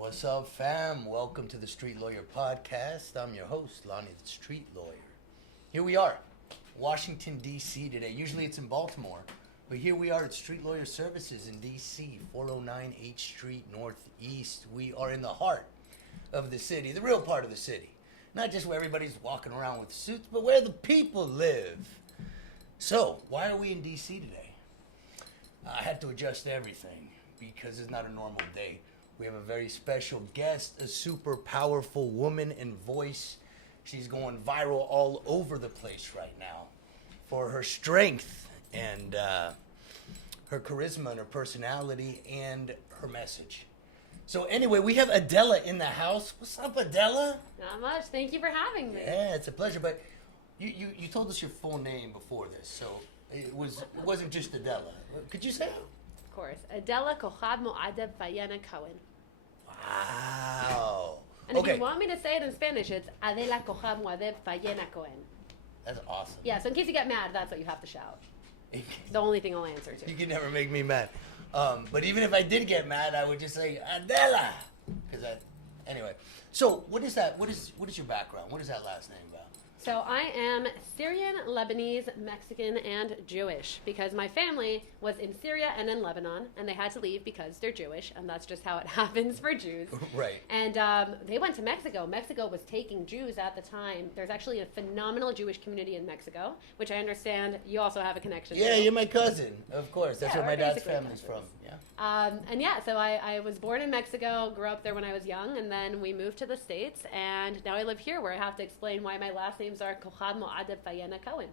What's up, fam? Welcome to the Street Lawyer Podcast. I'm your host, Lonnie the Street Lawyer. Here we are, Washington, D.C. today. Usually it's in Baltimore, but here we are at Street Lawyer Services in D.C., 409 H Street Northeast. We are in the heart of the city, the real part of the city. Not just where everybody's walking around with suits, but where the people live. So, why are we in D.C. today? I had to adjust everything because it's not a normal day. We have a very special guest, a super powerful woman and voice. She's going viral all over the place right now for her strength and her charisma and her personality and her message. So anyway, we have Adela in the house. What's up, Adela? Not much. Thank you for having me. Yeah, it's a pleasure. But you told us your full name before this, so it wasn't just Adela. Could you say it? Of course. Adela Cojab Cohen. Wow. And if you want me to say it in Spanish, it's Adela Cojab Cohen. That's awesome. Yeah, so in case you get mad, that's what you have to shout. The only thing I'll answer to. You can never make me mad. But even if I did get mad, I would just say Adela. Anyway. So what is that? What is your background? What is that last name about? So I am Syrian, Lebanese, Mexican, and Jewish because my family was in Syria and in Lebanon, and they had to leave because they're Jewish, and that's just how it happens for Jews. Right. And they went to Mexico. Mexico was taking Jews at the time. There's actually a phenomenal Jewish community in Mexico, which I understand you also have a connection to. Yeah, you're my cousin. Of course. That's where my dad's family's cousins. from. Yeah. So I was born in Mexico, grew up there when I was young, and then we moved to the States, and now I live here where I have to explain why my last names are Cojab Cohen.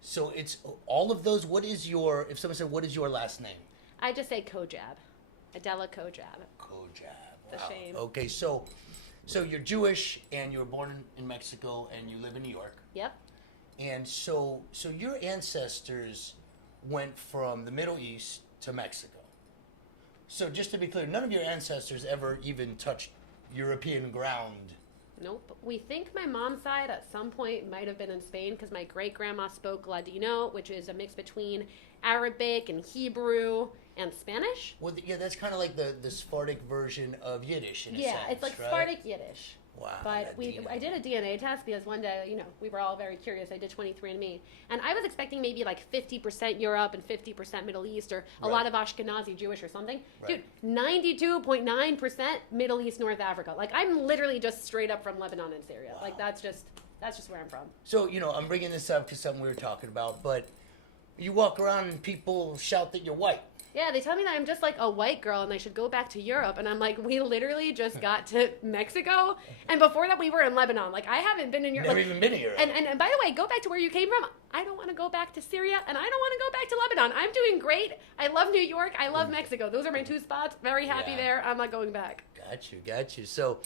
So it's all of those. If someone said, what is your last name? I just say Cojab. Adela Cojab. Cojab. It's a shame. Okay, so you're Jewish, and you were born in Mexico, and you live in New York. Yep. And so your ancestors went from the Middle East to Mexico. So just to be clear, none of your ancestors ever even touched European ground. Nope. We think my mom's side at some point might have been in Spain because my great-grandma spoke Ladino, which is a mix between Arabic and Hebrew and Spanish. Well, yeah, that's kind of like the Sephardic version of Yiddish in a sense, Yeah, it's like right? Sephardic Yiddish. Wow. But I did a DNA test because one day, we were all very curious. I did 23andMe. And I was expecting maybe like 50% Europe and 50% Middle East or a lot of Ashkenazi Jewish or something. Right. Dude, 92.9% Middle East, North Africa. Like, I'm literally just straight up from Lebanon and Syria. Wow. Like, that's just where I'm from. So, I'm bringing this up because something we were talking about, but you walk around and people shout that you're white. Yeah, they tell me that I'm just like a white girl and I should go back to Europe. And I'm like, we literally just got to Mexico. And before that, we were in Lebanon. Like, I haven't been in Europe. Never even been to Europe. And by the way, go back to where you came from. I don't want to go back to Syria and I don't want to go back to Lebanon. I'm doing great. I love New York. I love Mexico. Those are my two spots. Very happy there. I'm not going back. Got you. So,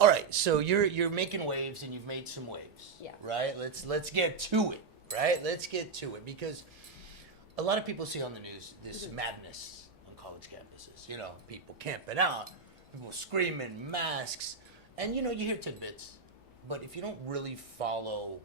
all right. So you're making waves and you've made some waves. Yeah. Right? Let's get to it. Right? Let's get to it because a lot of people see on the news this madness on college campuses. People camping out, people screaming, masks, and you hear tidbits. But if you don't really follow,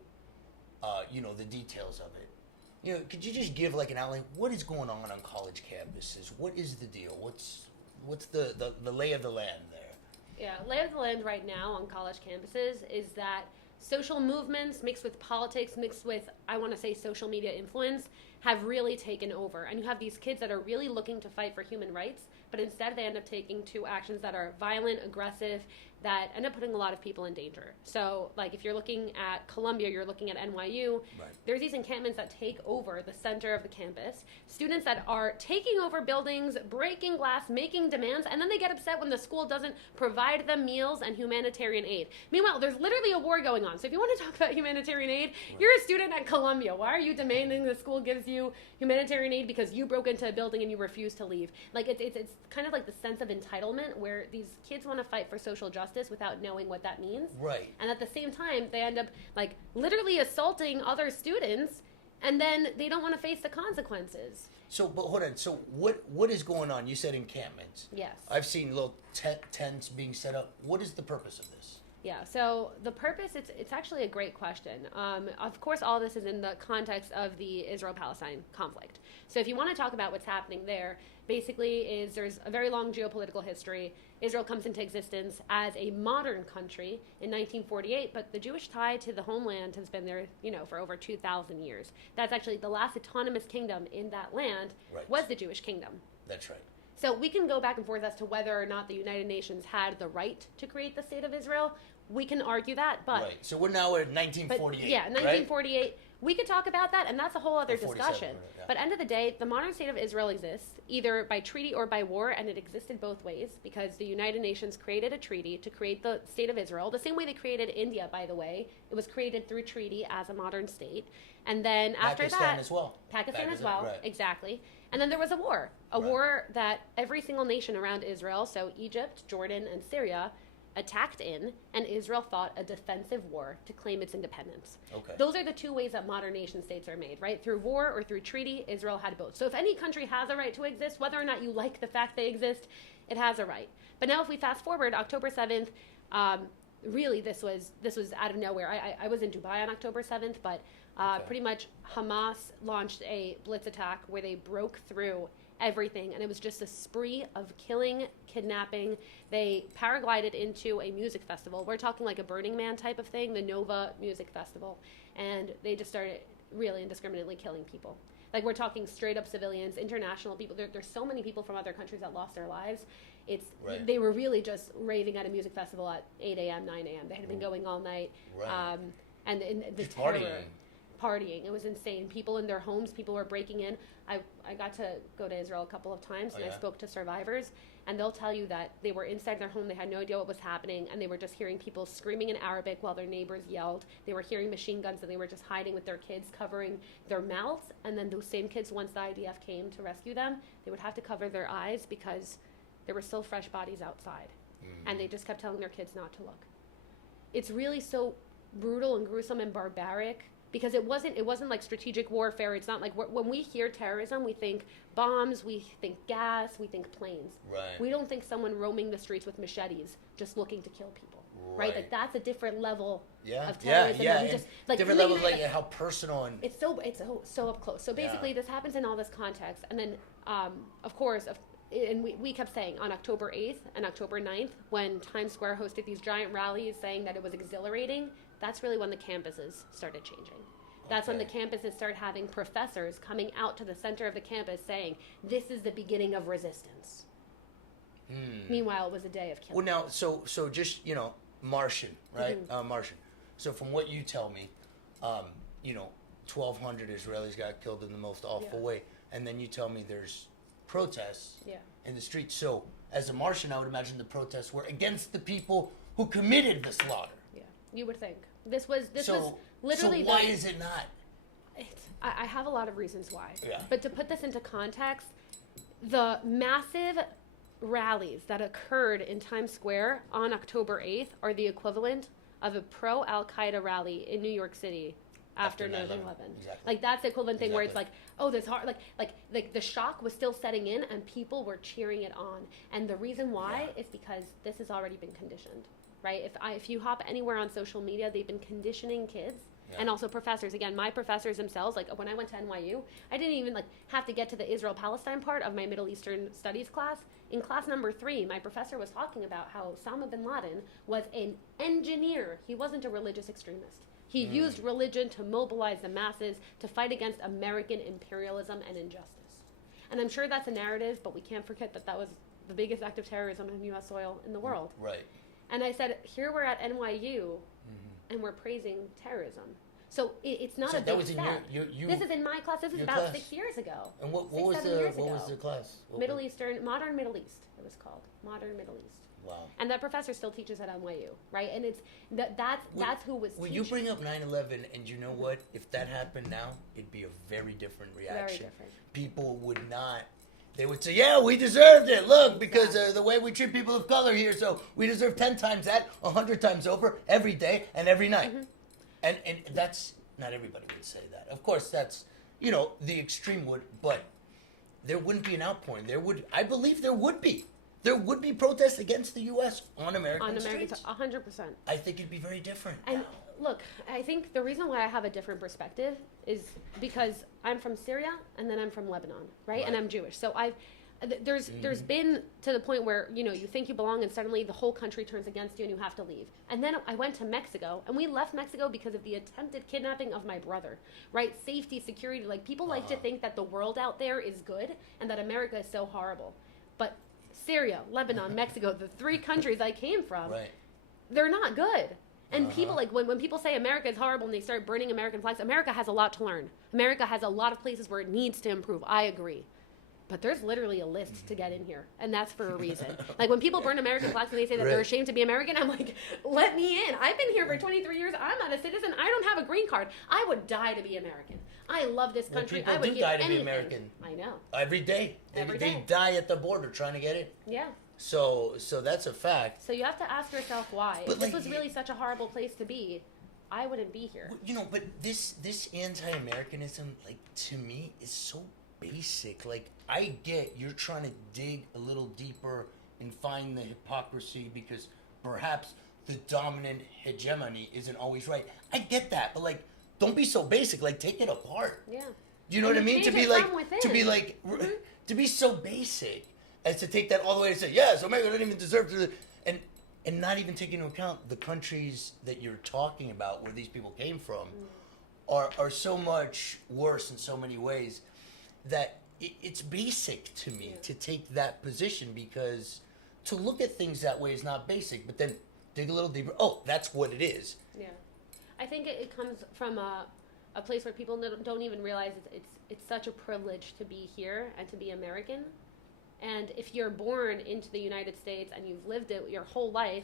the details of it, could you just give like an outline? What is going on college campuses? What is the deal? What's the lay of the land there? Yeah, lay of the land right now on college campuses is that social movements mixed with politics, mixed with, I want to say, social media influence, have really taken over. And you have these kids that are really looking to fight for human rights, but instead they end up taking two actions that are violent, aggressive, that end up putting a lot of people in danger. So, like, if you're looking at Columbia, you're looking at NYU, there's these encampments that take over the center of the campus, students that are taking over buildings, breaking glass, making demands, and then they get upset when the school doesn't provide them meals and humanitarian aid. Meanwhile, there's literally a war going on. So if you want to talk about humanitarian aid, you're a student at Columbia. Why are you demanding the school gives you humanitarian aid because you broke into a building and you refuse to leave? Like, it's kind of like the sense of entitlement where these kids want to fight for social justice without knowing what that means. Right. And at the same time, they end up like literally assaulting other students, and then they don't want to face the consequences. So, but hold on. So, what is going on? You said encampments. Yes. I've seen little tents being set up. What is the purpose of this? Yeah, so the purpose, it's actually a great question. Of course, all this is in the context of the Israel-Palestine conflict. So if you want to talk about what's happening there, basically is there's a very long geopolitical history. Israel comes into existence as a modern country in 1948, but the Jewish tie to the homeland has been there, for over 2,000 years. That's actually the last autonomous kingdom in that land was the Jewish kingdom. That's right. So we can go back and forth as to whether or not the United Nations had the right to create the state of Israel. We can argue that, but... Right. So we're now at 1948, yeah, 1948. Right? We could talk about that, and that's a whole other discussion. Yeah. But end of the day, the modern state of Israel exists, either by treaty or by war, and it existed both ways, because the United Nations created a treaty to create the state of Israel, the same way they created India, by the way. It was created through treaty as a modern state. And then after Pakistan as well. Pakistan as well, right. Exactly. And then there was a war. War that every single nation around Israel, so Egypt, Jordan, and Syria, attacked in, and Israel fought a defensive war to claim its independence. Okay. Those are the two ways that modern nation states are made, right? Through war or through treaty. Israel had both. So if any country has a right to exist, whether or not you like the fact they exist, it has a right. But now if we fast forward, October 7th, really this was out of nowhere. I was in Dubai on October 7th, but pretty much Hamas launched a blitz attack where they broke through everything, and it was just a spree of killing, kidnapping. They paraglided into a music festival. We're talking like a Burning Man type of thing, the Nova Music Festival, and they just started really indiscriminately killing people. Like, we're talking straight up civilians, international people. There's so many people from other countries that lost their lives. They were really just raving at a music festival at 8 a.m., 9 a.m. They had been going all night, and the terror. Partying. It was insane. People in their homes, people were breaking in. I got to go to Israel a couple of times, and I spoke to survivors, and they'll tell you that they were inside their home, they had no idea what was happening, and they were just hearing people screaming in Arabic while their neighbors yelled. They were hearing machine guns, and they were just hiding with their kids, covering their mouths, and then those same kids, once the IDF came to rescue them, they would have to cover their eyes because there were still fresh bodies outside, and they just kept telling their kids not to look. It's really so brutal and gruesome and barbaric, because it wasn't like strategic warfare. It's not like when we hear terrorism, we think bombs, we think gas, we think planes. Right. We don't think someone roaming the streets with machetes just looking to kill people. Right? Like, that's a different level of terrorism. Yeah. Just, like, different level of how personal and it's so up close. So basically, this happens in all this context, and then of course. And we kept saying on October 8th and October 9th, when Times Square hosted these giant rallies saying that it was exhilarating, that's really when the campuses started changing. That's when the campuses started having professors coming out to the center of the campus saying, this is the beginning of resistance. Meanwhile, it was a day of killing. Well, now, so just, Martian, right? Martian. So from what you tell me, 1,200 Israelis got killed in the most awful way. And then you tell me there's protests in the streets. So as a Martian, I would imagine the protests were against the people who committed the slaughter. Yeah, you would think. This was literally... So why is it not? I have a lot of reasons why. Yeah. But to put this into context, the massive rallies that occurred in Times Square on October 8th are the equivalent of a pro-Al-Qaeda rally in New York City after 9/11. Exactly. Like, that's the equivalent thing where it's like, oh, this hard, like the shock was still setting in and people were cheering it on. And the reason why is because this has already been conditioned, right? If you hop anywhere on social media, they've been conditioning kids and also professors. Again, my professors themselves, like when I went to NYU, I didn't even have to get to the Israel-Palestine part of my Middle Eastern studies class. In class number 3, my professor was talking about how Osama bin Laden was an engineer. He wasn't a religious extremist. He used religion to mobilize the masses to fight against American imperialism and injustice. And I'm sure that's a narrative, but we can't forget that was the biggest act of terrorism on U.S. soil in the world. Right. And I said, here we're at NYU, and we're praising terrorism. So it's not a big step. This is in my class. This is about class. 6 years ago. And what was the class? Modern Middle East, it was called. Modern Middle East. Wow. And that professor still teaches at NYU, right? And it's that's who was teaching. You bring up 9/11, and you know what? If that happened now, it'd be a very different reaction. Very different. People would not. They would say, yeah, we deserved it. Look, because the way we treat people of color here, so we deserve 10 times that, 100 times over, every day and every night. And that's, not everybody would say that. Of course, that's, the extreme would, but there wouldn't be an outpouring. I believe there would be. there would be protests against the U.S. on American streets. 100%. I think it'd be very different. And look, I think the reason why I have a different perspective is because I'm from Syria and then I'm from Lebanon, right? And I'm Jewish. So there's been to the point where, you know, you think you belong and suddenly the whole country turns against you and you have to leave. And then I went to Mexico and we left Mexico because of the attempted kidnapping of my brother, right? Safety, security, like people like to think that the world out there is good and that America is so horrible. But Syria, Lebanon, Mexico, the 3 countries I came from, they're not good. And people, like, when people say America is horrible and they start burning American flags, America has a lot to learn. America has a lot of places where it needs to improve. I agree. But there's literally a list to get in here, and that's for a reason. Like, when people burn American flags and they say that they're ashamed to be American, I'm like, let me in. I've been here for 23 years. I'm not a citizen. I don't have a green card. I would die to be American. I love this country. Well, I would do give die to anything. be American. I know. Every day. Every they day. die at the border trying to get in. Yeah. So that's a fact. So you have to ask yourself why. But If this like, was really such a horrible place to be, I wouldn't be here. You know, but this anti-Americanism, like, to me, is so basic. Like, I get you're trying to dig a little deeper and find the hypocrisy because perhaps the dominant hegemony isn't always right. I get that, but like, don't be so basic. Like, take it apart. Yeah. You know And what I mean? change To be it like, from within. to be so basic as to take that all the way and say, yes, America didn't even deserve to, and not even take into account the countries that you're talking about where these people came from are so much worse in so many ways that it's basic to me to take that position, because to look at things that way is not basic, but then dig a little deeper. Oh, that's what it is. Yeah. I think it comes from a place where people don't even realize it's such a privilege to be here and to be American. And if you're born into the United States and you've lived it your whole life,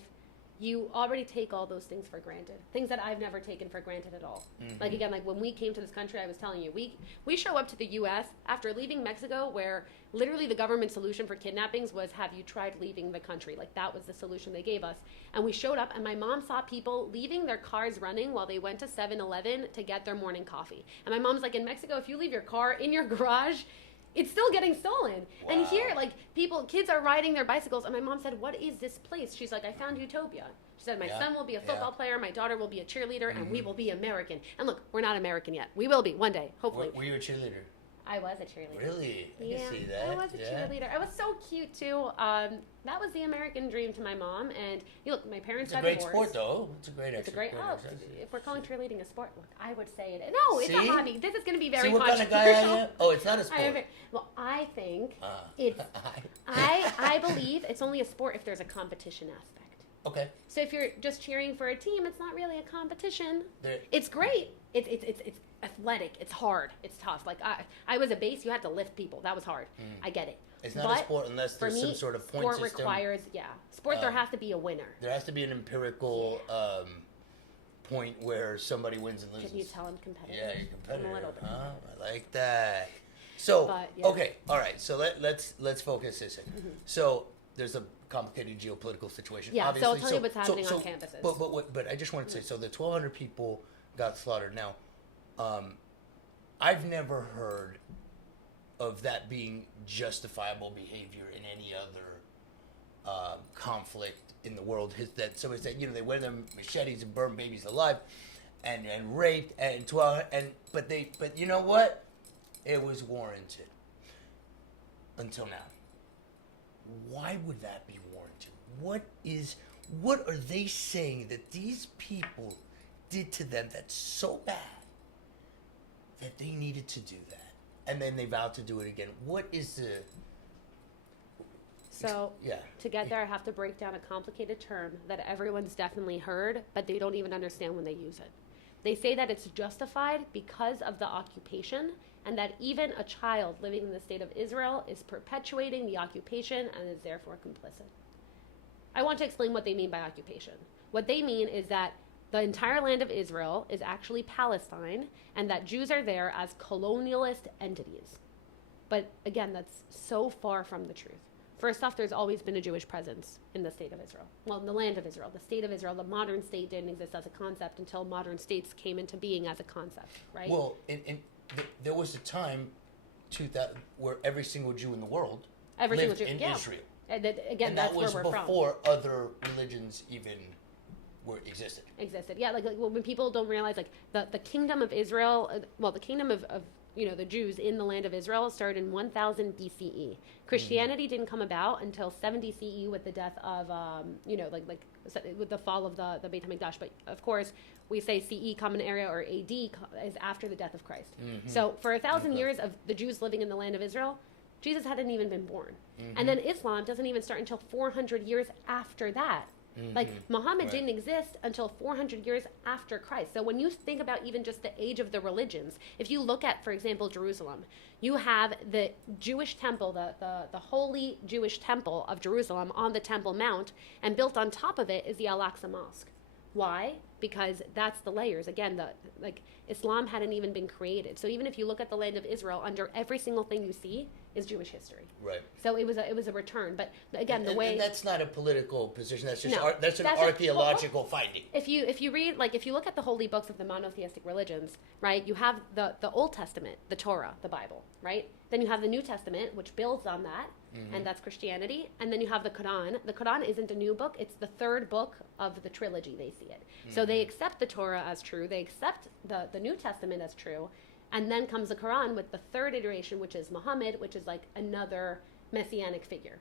you already take all those things for granted. Things that I've never taken for granted at all. Like, again, like when we came to this country, I was telling you, we show up to the U.S. after leaving Mexico, where literally the government solution for kidnappings was, have you tried leaving the country? Like, that was the solution they gave us. And we showed up, and my mom saw people leaving their cars running while they went to 7-Eleven to get their morning coffee. And my mom's like, in Mexico, if you leave your car in your garage, it's still getting stolen. Wow. And here, like, kids are riding their bicycles. And my mom said, what is this place? She's like, I found utopia. She said, my son will be a football player. My daughter will be a cheerleader. And we will be American. And look, we're not American yet. We will be one day, hopefully. Were you a cheerleader? I was a cheerleader. Really? I can see that. I was a cheerleader. I was so cute, too. That was the American dream to my mom. And, look, my parents got divorced. It's a great sport, though. It's a great exercise. If we're calling cheerleading a sport, look, I would say it. No, it's a hobby. This is going to be very controversial. What kind of guy are you? Oh, it's not a sport. Well, I think it's... I believe it's only a sport if there's a competition aspect. Okay. So if you're just cheering for a team, it's not really a competition. It's great. It's athletic. It's hard. It's tough. Like, I was a base. You had to lift people. That was hard. I get it. It's not a sport unless there's some sort of point sport system. requires, sport, there has to be a winner. There has to be an empirical point where somebody wins and loses. Can you tell I'm competitive? Yeah, you're competitive. I'm a little bit. I like that. So, okay, all right. So let's focus this in. So there's a complicated geopolitical situation. Yeah, obviously. So I'll tell you what's happening on campuses. But I just wanted to say, so the 1,200 people got slaughtered. Now, I've never heard of that being justifiable behavior in any other conflict in the world. That somebody said, they wear their machetes and burn babies alive, and raped but you know what? It was warranted until now. Why would that be warranted? What are they saying that these people did to them that's so bad that they needed to do that, and then they vowed to do it again? What is the... So, to get there, I have to break down a complicated term that everyone's definitely heard, but they don't even understand when they use it. They say that it's justified because of the occupation, and that even a child living in the state of Israel is perpetuating the occupation and is therefore complicit. I want to explain what they mean by occupation. What they mean is that the entire land of Israel is actually Palestine, and that Jews are there as colonialist entities. But again, that's so far from the truth. First off, there's always been a Jewish presence in the state of Israel. Well, in the land of Israel. The state of Israel, the modern state didn't exist as a concept until modern states came into being as a concept, right? Well, there was a time where every single Jew in the world lived in Israel. And again, and that's that was where we're before other religions even existed. Yeah, like when people don't realize, like, the kingdom of Israel, the kingdom of the Jews in the land of Israel started in 1000 BCE. Christianity didn't come about until 70 CE with the death of with the fall of the Beit HaMikdash. But of course, we say CE, Common Era, or AD is after the death of Christ. So for 1,000 years of the Jews living in the land of Israel, Jesus hadn't even been born. And then Islam doesn't even start until 400 years after that. Like, Muhammad didn't exist until 400 years after Christ. So when you think about even just the age of the religions, if you look at, for example, Jerusalem, you have the Jewish temple, the holy Jewish temple of Jerusalem on the Temple Mount, and built on top of it is the Al-Aqsa Mosque. Why? Because that's the layers. Again, Islam hadn't even been created. So even if you look at the land of Israel, under every single thing you see is Jewish history. Right. So it was a return. But again, and that's not a political position. That's just No, that's an archaeological finding. If you read, if you look at the holy books of the monotheistic religions, right? You have the Old Testament, the Torah, the Bible, right? Then you have the New Testament, which builds on that, and that's Christianity. And then you have the Quran. The Quran isn't a new book; it's the third book of the trilogy. They see it, so they accept the Torah as true. They accept the New Testament as true. And then comes the Quran with the third iteration, which is Muhammad, which is like another messianic figure.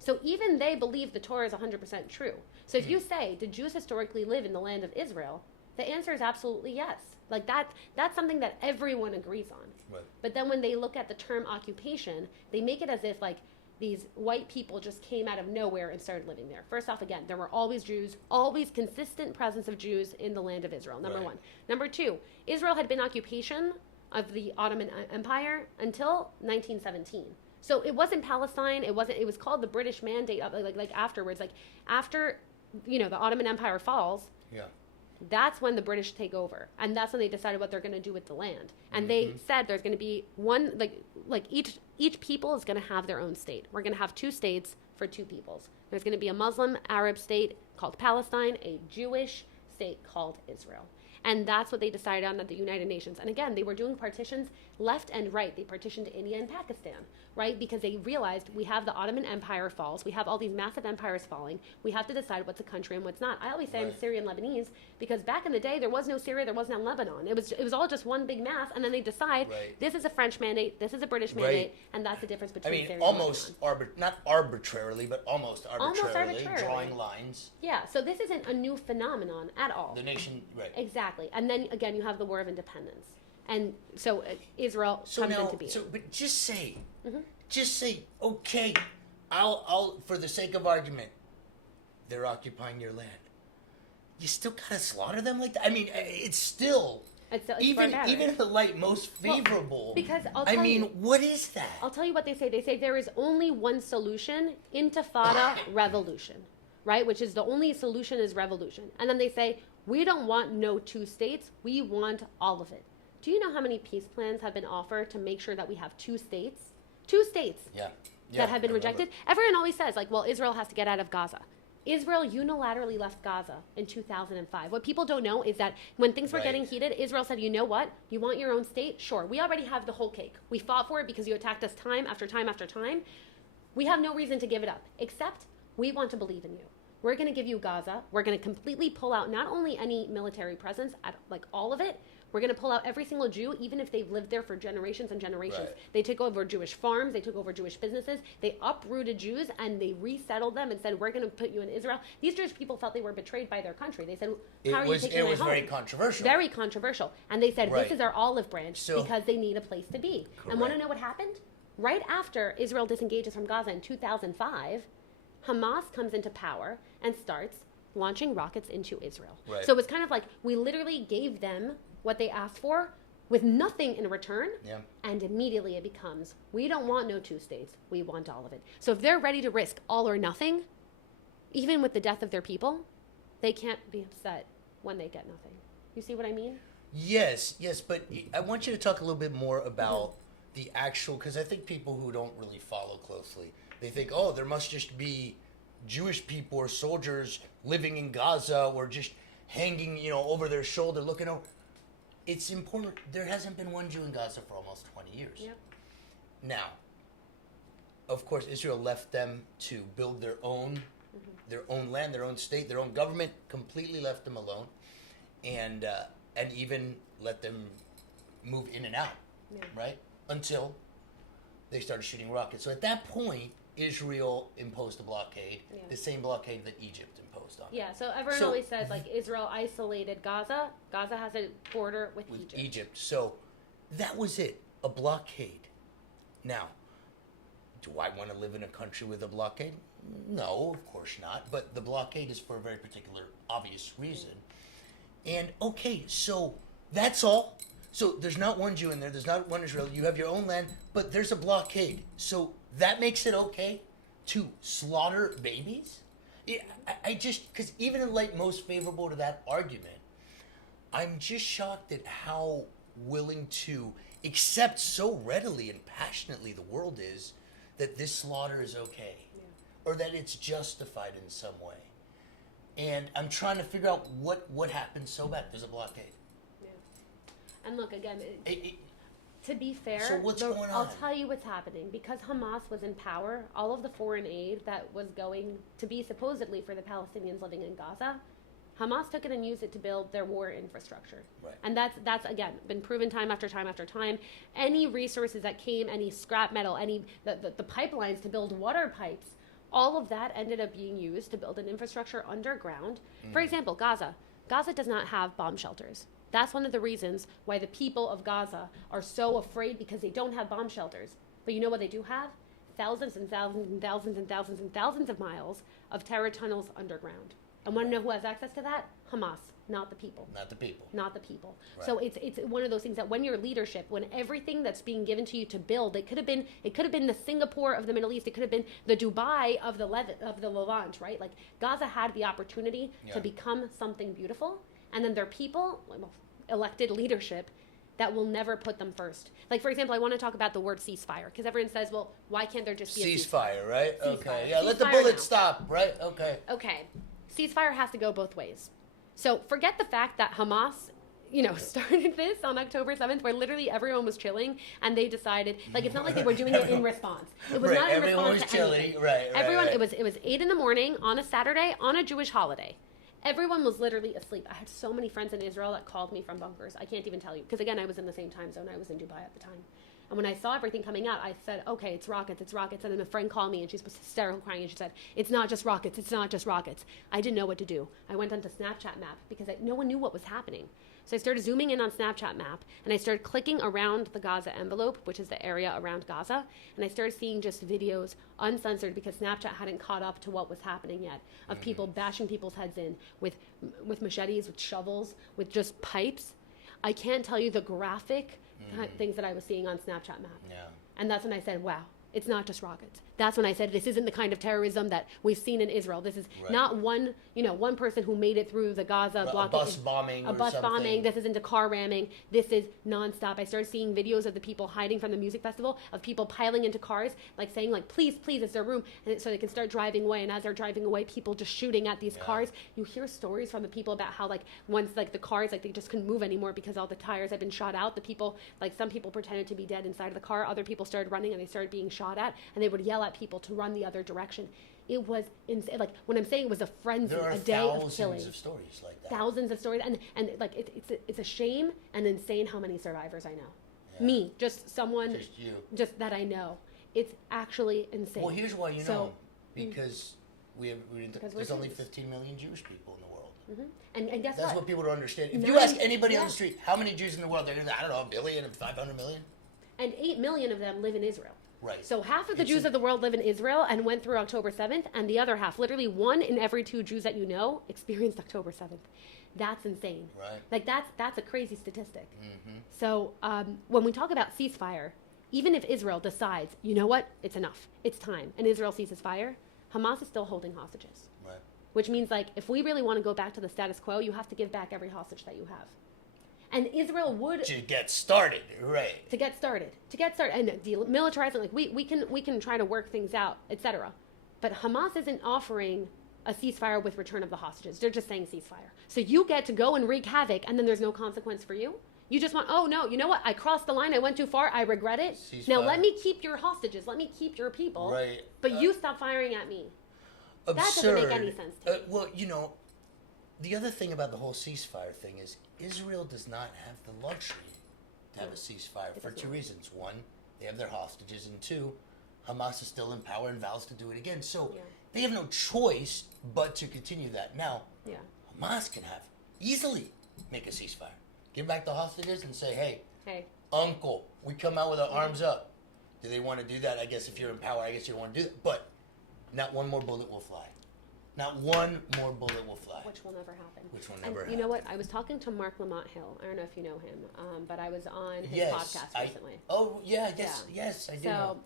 So even they believe the Torah is 100% true. So if you say, did Jews historically live in the land of Israel? The answer is absolutely yes. Like that's something that everyone agrees on. Right. But then when they look at the term occupation, they make it as if like these white people just came out of nowhere and started living there. First off, again, there were always Jews, always consistent presence of Jews in the land of Israel, number one. Number two, Israel had been occupation of the Ottoman Empire until 1917. So it wasn't Palestine. It was called the British Mandate. Like afterwards, like after the Ottoman Empire falls. Yeah. That's when the British take over, and that's when they decided what they're going to do with the land. And they said there's going to be one like each people is going to have their own state. We're going to have two states for two peoples. There's going to be a Muslim Arab state called Palestine, a Jewish state called Israel. And that's what they decided on at the United Nations. And again, they were doing partitions left and right. They partitioned India and Pakistan, right? Because they realized we have the Ottoman Empire falls. We have all these massive empires falling. We have to decide what's a country and what's not. I always say I'm Syrian Lebanese because back in the day, there was no Syria, there was no Lebanon. It was all just one big mass. And then they decide this is a French mandate, this is a British mandate, and that's the difference between Syria almost and Lebanon. not arbitrarily, but almost arbitrarily drawing lines. Yeah, so this isn't a new phenomenon at all. The nation, right. Exactly. And then, again, you have the War of Independence. And so Israel comes into being. But just say, okay, I'll for the sake of argument, they're occupying your land. You still gotta slaughter them like that? I mean, it's still even in the light most favorable. Because what is that? I'll tell you what they say. They say there is only one solution: intifada, revolution, right? Which is the only solution is revolution. And then they say we don't want no two states. We want all of it. Do you know how many peace plans have been offered to make sure that we have two states? Two states that have been rejected. Everyone always says, like, well, Israel has to get out of Gaza. Israel unilaterally left Gaza in 2005. What people don't know is that when things were getting heated, Israel said, you know what? You want your own state? Sure. We already have the whole cake. We fought for it because you attacked us time after time after time. We have no reason to give it up, except we want to believe in you. We're going to give you Gaza. We're going to completely pull out not only any military presence, like all of it. We're going to pull out every single Jew, even if they've lived there for generations and generations. Right. They took over Jewish farms. They took over Jewish businesses. They uprooted Jews, and they resettled them and said, we're going to put you in Israel. These Jewish people felt they were betrayed by their country. They said, how are you taking my home? It was very controversial. Very controversial. And they said, this is our olive branch because they need a place to be. Correct. And want to know what happened? Right after Israel disengages from Gaza in 2005, Hamas comes into power and starts launching rockets into Israel. Right. So it's kind of like we literally gave them what they asked for with nothing in return, and immediately it becomes, we don't want no two states, we want all of it. So if they're ready to risk all or nothing, even with the death of their people, they can't be upset when they get nothing. You see what I mean? Yes, but I want you to talk a little bit more about the actual, because I think people who don't really follow closely, they think, oh, there must just be Jewish people or soldiers living in Gaza or just hanging, over their shoulder looking over. It's important. There hasn't been one Jew in Gaza for almost 20 years. Yep. Now, of course, Israel left them to build their own land, their own state, their own government. Completely left them alone, and even let them move in and out, right? Until they started shooting rockets. So at that point, Israel imposed a blockade, the same blockade that Egypt imposed on. Yeah. So everyone always says like Israel isolated Gaza. Gaza has a border with Egypt. So that was it, a blockade. Now, do I want to live in a country with a blockade? No, of course not. But the blockade is for a very particular, obvious reason. And okay, so that's all. So there's not one Jew in there. There's not one Israel. You have your own land, but there's a blockade. So that makes it okay to slaughter babies? I just, because even in light most favorable to that argument, I'm just shocked at how willing to accept so readily and passionately the world is that this slaughter is okay, or that it's justified in some way. And I'm trying to figure out what happened so bad. There's a blockade. Yeah. And look, again, to be fair, so what's going on? I'll tell you what's happening. Because Hamas was in power, all of the foreign aid that was going to be supposedly for the Palestinians living in Gaza, Hamas took it and used it to build their war infrastructure. Right. And that's again been proven time after time after time. Any resources that came, any scrap metal, any the pipelines to build water pipes, all of that ended up being used to build an infrastructure underground. For example, Gaza. Gaza does not have bomb shelters. That's one of the reasons why the people of Gaza are so afraid, because they don't have bomb shelters. But you know what they do have? Thousands and thousands and thousands and thousands and thousands of miles of terror tunnels underground. And want to know who has access to that? Hamas, not the people. Not the people. Not the people. Right. So it's one of those things that when your leadership, when everything that's being given to you to build, it could have been the Singapore of the Middle East, it could have been the Dubai of the Levant, right? Like Gaza had the opportunity to become something beautiful, and then their people, elected leadership, that will never put them first. Like, for example, I want to talk about the word ceasefire, because everyone says, well, why can't there just be a ceasefire, right? Ceasefire. Okay. Yeah, let the Ceasefire bullets now. stop, right? Okay. Okay. Ceasefire has to go both ways. So forget the fact that Hamas, started this on October 7th, where literally everyone was chilling, and they decided, like, it's not like they were doing it in response. It was not in everyone response was to chilling. anything. Right. Everyone, it was 8 a.m. on a Saturday on a Jewish holiday. Everyone was literally asleep. I had so many friends in Israel that called me from bunkers. I can't even tell you, because again, I was in the same time zone. I was in Dubai at the time. And when I saw everything coming out, I said, okay, it's rockets. And then a friend called me, and she was hysterical crying, and she said, it's not just rockets. I didn't know what to do. I went onto Snapchat map, because no one knew what was happening. So I started zooming in on Snapchat map, and I started clicking around the Gaza envelope, which is the area around Gaza, and I started seeing just videos uncensored, because Snapchat hadn't caught up to what was happening yet, of people bashing people's heads in with machetes, with shovels, with just pipes. I can't tell you the graphic things that I was seeing on Snapchat map. Yeah. And that's when I said, wow, it's not just rockets. That's when I said, this isn't the kind of terrorism that we've seen in Israel. This is not one person who made it through the Gaza blockade. A bus bombing or bus something. bombing. This isn't a car ramming. This is nonstop. I started seeing videos of the people hiding from the music festival, of people piling into cars, like saying, like, please, is there room? And so they can start driving away. And as they're driving away, people just shooting at these cars. You hear stories from the people about how, like, once, like, the cars, like, they just couldn't move anymore because all the tires had been shot out. The people, like, some people pretended to be dead inside of the car. Other people started running, and they started being shot at. And they would yell at people to run the other direction. It was insane. Like, when I'm saying it was a frenzy, a day of killing. Thousands of stories like that. Thousands of stories, and like it's a shame and insane how many survivors I know. Yeah. Me, just someone, Just you. just that I know. It's actually insane. Well, here's why you So- know. Because Because there's we're only Jews. 15 million Jewish people in the world. And guess That's what? what people don't understand. If you Nine- ask anybody on yeah. the street, how many Jews in the world, they're going to, I don't know, 1 billion and 500 million? And 8 million of them live in Israel. Right. So half of the It's Jews of the world live in Israel and went through October 7th, and the other half, literally 1 in every 2 Jews that you know, experienced October 7th. That's insane. Right. Like, that's a crazy statistic. So when we talk about ceasefire, even if Israel decides, you know what, it's enough, it's time, and Israel ceases fire, Hamas is still holding hostages. Right. Which means, like, if we really want to go back to the status quo, you have to give back every hostage that you have. And Israel would... To get started, right. To get started, and demilitarizing, like we can try to work things out, etc. But Hamas isn't offering a ceasefire with return of the hostages. They're just saying ceasefire. So you get to go and wreak havoc, and then there's no consequence for you. You just want, oh no, you know what? I crossed the line. I went too far. I regret it. Now let me keep your hostages. Let me keep your people. Right. But you stop firing at me. Absurd. That doesn't make any sense to me. Well, you know, the other thing about the whole ceasefire thing is Israel does not have the luxury to have a ceasefire for two reasons. One, they have their hostages, and two, Hamas is still in power and vows to do it again. So they have no choice but to continue that. Now, Hamas can have easily make a ceasefire. Give back the hostages and say, hey, uncle, we come out with our arms up. Do they want to do that? I guess if you're in power, I guess you don't want to do that. But not one more bullet will fly. Not one more bullet will fly. Which will never happen. Which will never happen. You know what? I was talking to Mark Lamont Hill. I don't know if you know him, but I was on his podcast recently. Yes, I do. So,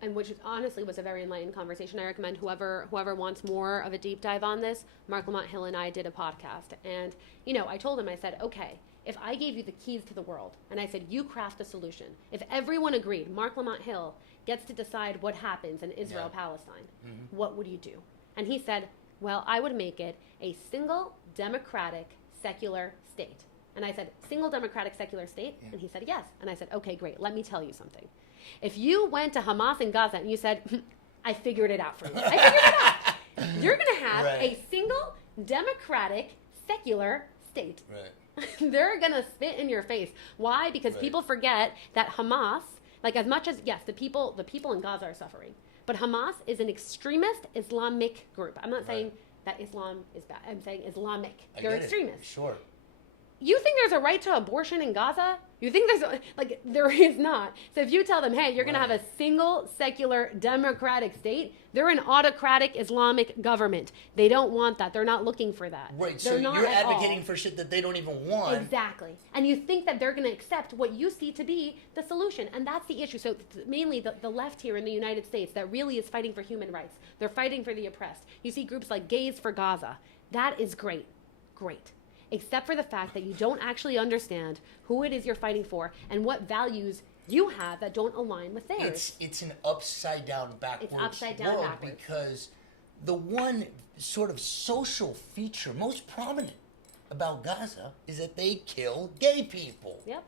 and which honestly was a very enlightening conversation. I recommend whoever wants more of a deep dive on this, Mark Lamont Hill and I did a podcast. And, you know, I told him, I said, okay, if I gave you the keys to the world, and I said, you craft a solution. If everyone agreed, Mark Lamont Hill gets to decide what happens in Israel-Palestine, what would you do? And he said, well, I would make it a single democratic secular state. And I said, single democratic secular state? And he said, yes. And I said, okay, great. Let me tell you something. If you went to Hamas in Gaza and you said, I figured it out for you. I figured it out. You're going to have a single democratic secular state. Right. They're going to spit in your face. Why? Because people forget that Hamas, like as much as, yes, the people in Gaza are suffering. But Hamas is an extremist Islamic group. I'm not saying that Islam is bad. I'm saying Islamic. They're extremists. Sure. You think there's a right to abortion in Gaza? You think there is not. So if you tell them, hey, you're going to have a single secular democratic state, they're an autocratic Islamic government. They don't want that. They're not looking for that. Right. So you're advocating for shit that they don't even want. Exactly. And you think that they're going to accept what you see to be the solution. And that's the issue. So mainly the left here in the United States that really is fighting for human rights. They're fighting for the oppressed. You see groups like Gays for Gaza. That is great. Great. Except for the fact that you don't actually understand who it is you're fighting for and what values you have that don't align with theirs. It's an upside down backwards world because the one sort of social feature most prominent about Gaza is that they kill gay people. Yep.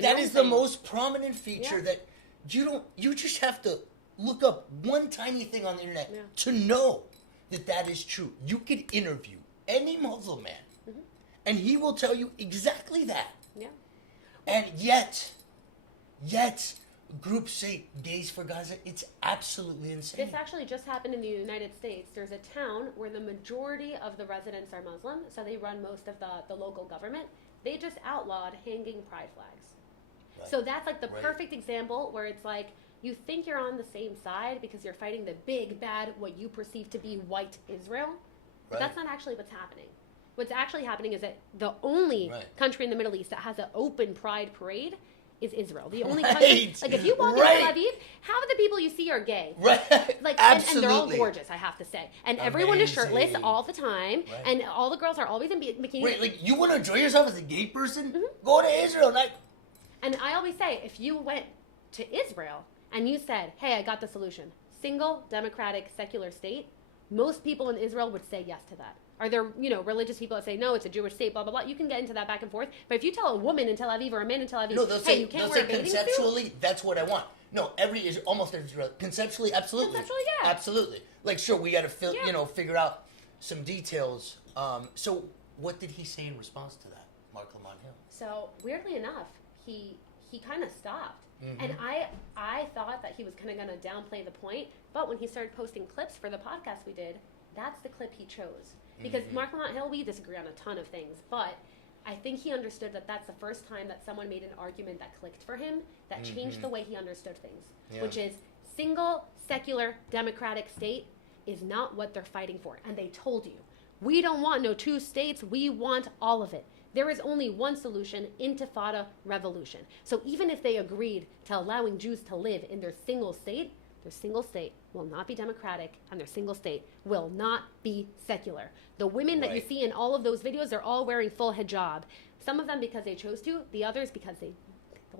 That is the most prominent feature that you just have to look up one tiny thing on the internet to know that is true. You could interview any Muslim man and he will tell you exactly that. Yeah. And yet, groups say Gays for Gaza. It's absolutely insane. This actually just happened in the United States. There's a town where the majority of the residents are Muslim, so they run most of the local government. They just outlawed hanging pride flags. Right. So that's like the perfect example where it's like, you think you're on the same side because you're fighting the big, bad, what you perceive to be white Israel, but that's not actually what's happening. What's actually happening is that the only country in the Middle East that has an open pride parade is Israel. The only country, like if you walk in Tel Aviv, half of the people you see are gay. Right. Like, and they're all gorgeous, I have to say. And everyone is shirtless all the time, and all the girls are always in bikinis. Wait, like you want to enjoy yourself as a gay person? Go to Israel. And I always say, if you went to Israel and you said, hey, I got the solution, single, democratic, secular state, most people in Israel would say yes to that. Are there, religious people that say, no, it's a Jewish state, blah, blah, blah. You can get into that back and forth. But if you tell a woman in Tel Aviv or a man in Tel Aviv, you can't wear a bathing suit. Conceptually, that's what I want. No, almost every Israel, conceptually, absolutely. Conceptually, yeah. Absolutely. Like, sure, we got to figure out some details. So what did he say in response to that, Mark Lamont Hill? So, weirdly enough, he kind of stopped. Mm-hmm. And I thought that he was kind of going to downplay the point. But when he started posting clips for the podcast we did, that's the clip he chose. Because Mark Lamont Hill, we disagree on a ton of things, but I think he understood that that's the first time that someone made an argument that clicked for him, that changed the way he understood things, which is single, secular, democratic state is not what they're fighting for. And they told you, we don't want no two states, we want all of it. There is only one solution, intifada revolution. So even if they agreed to allowing Jews to live in their single state will not be democratic, and their single state will not be secular. The women that you see in all of those videos, they're all wearing full hijab. Some of them because they chose to, the others because they'll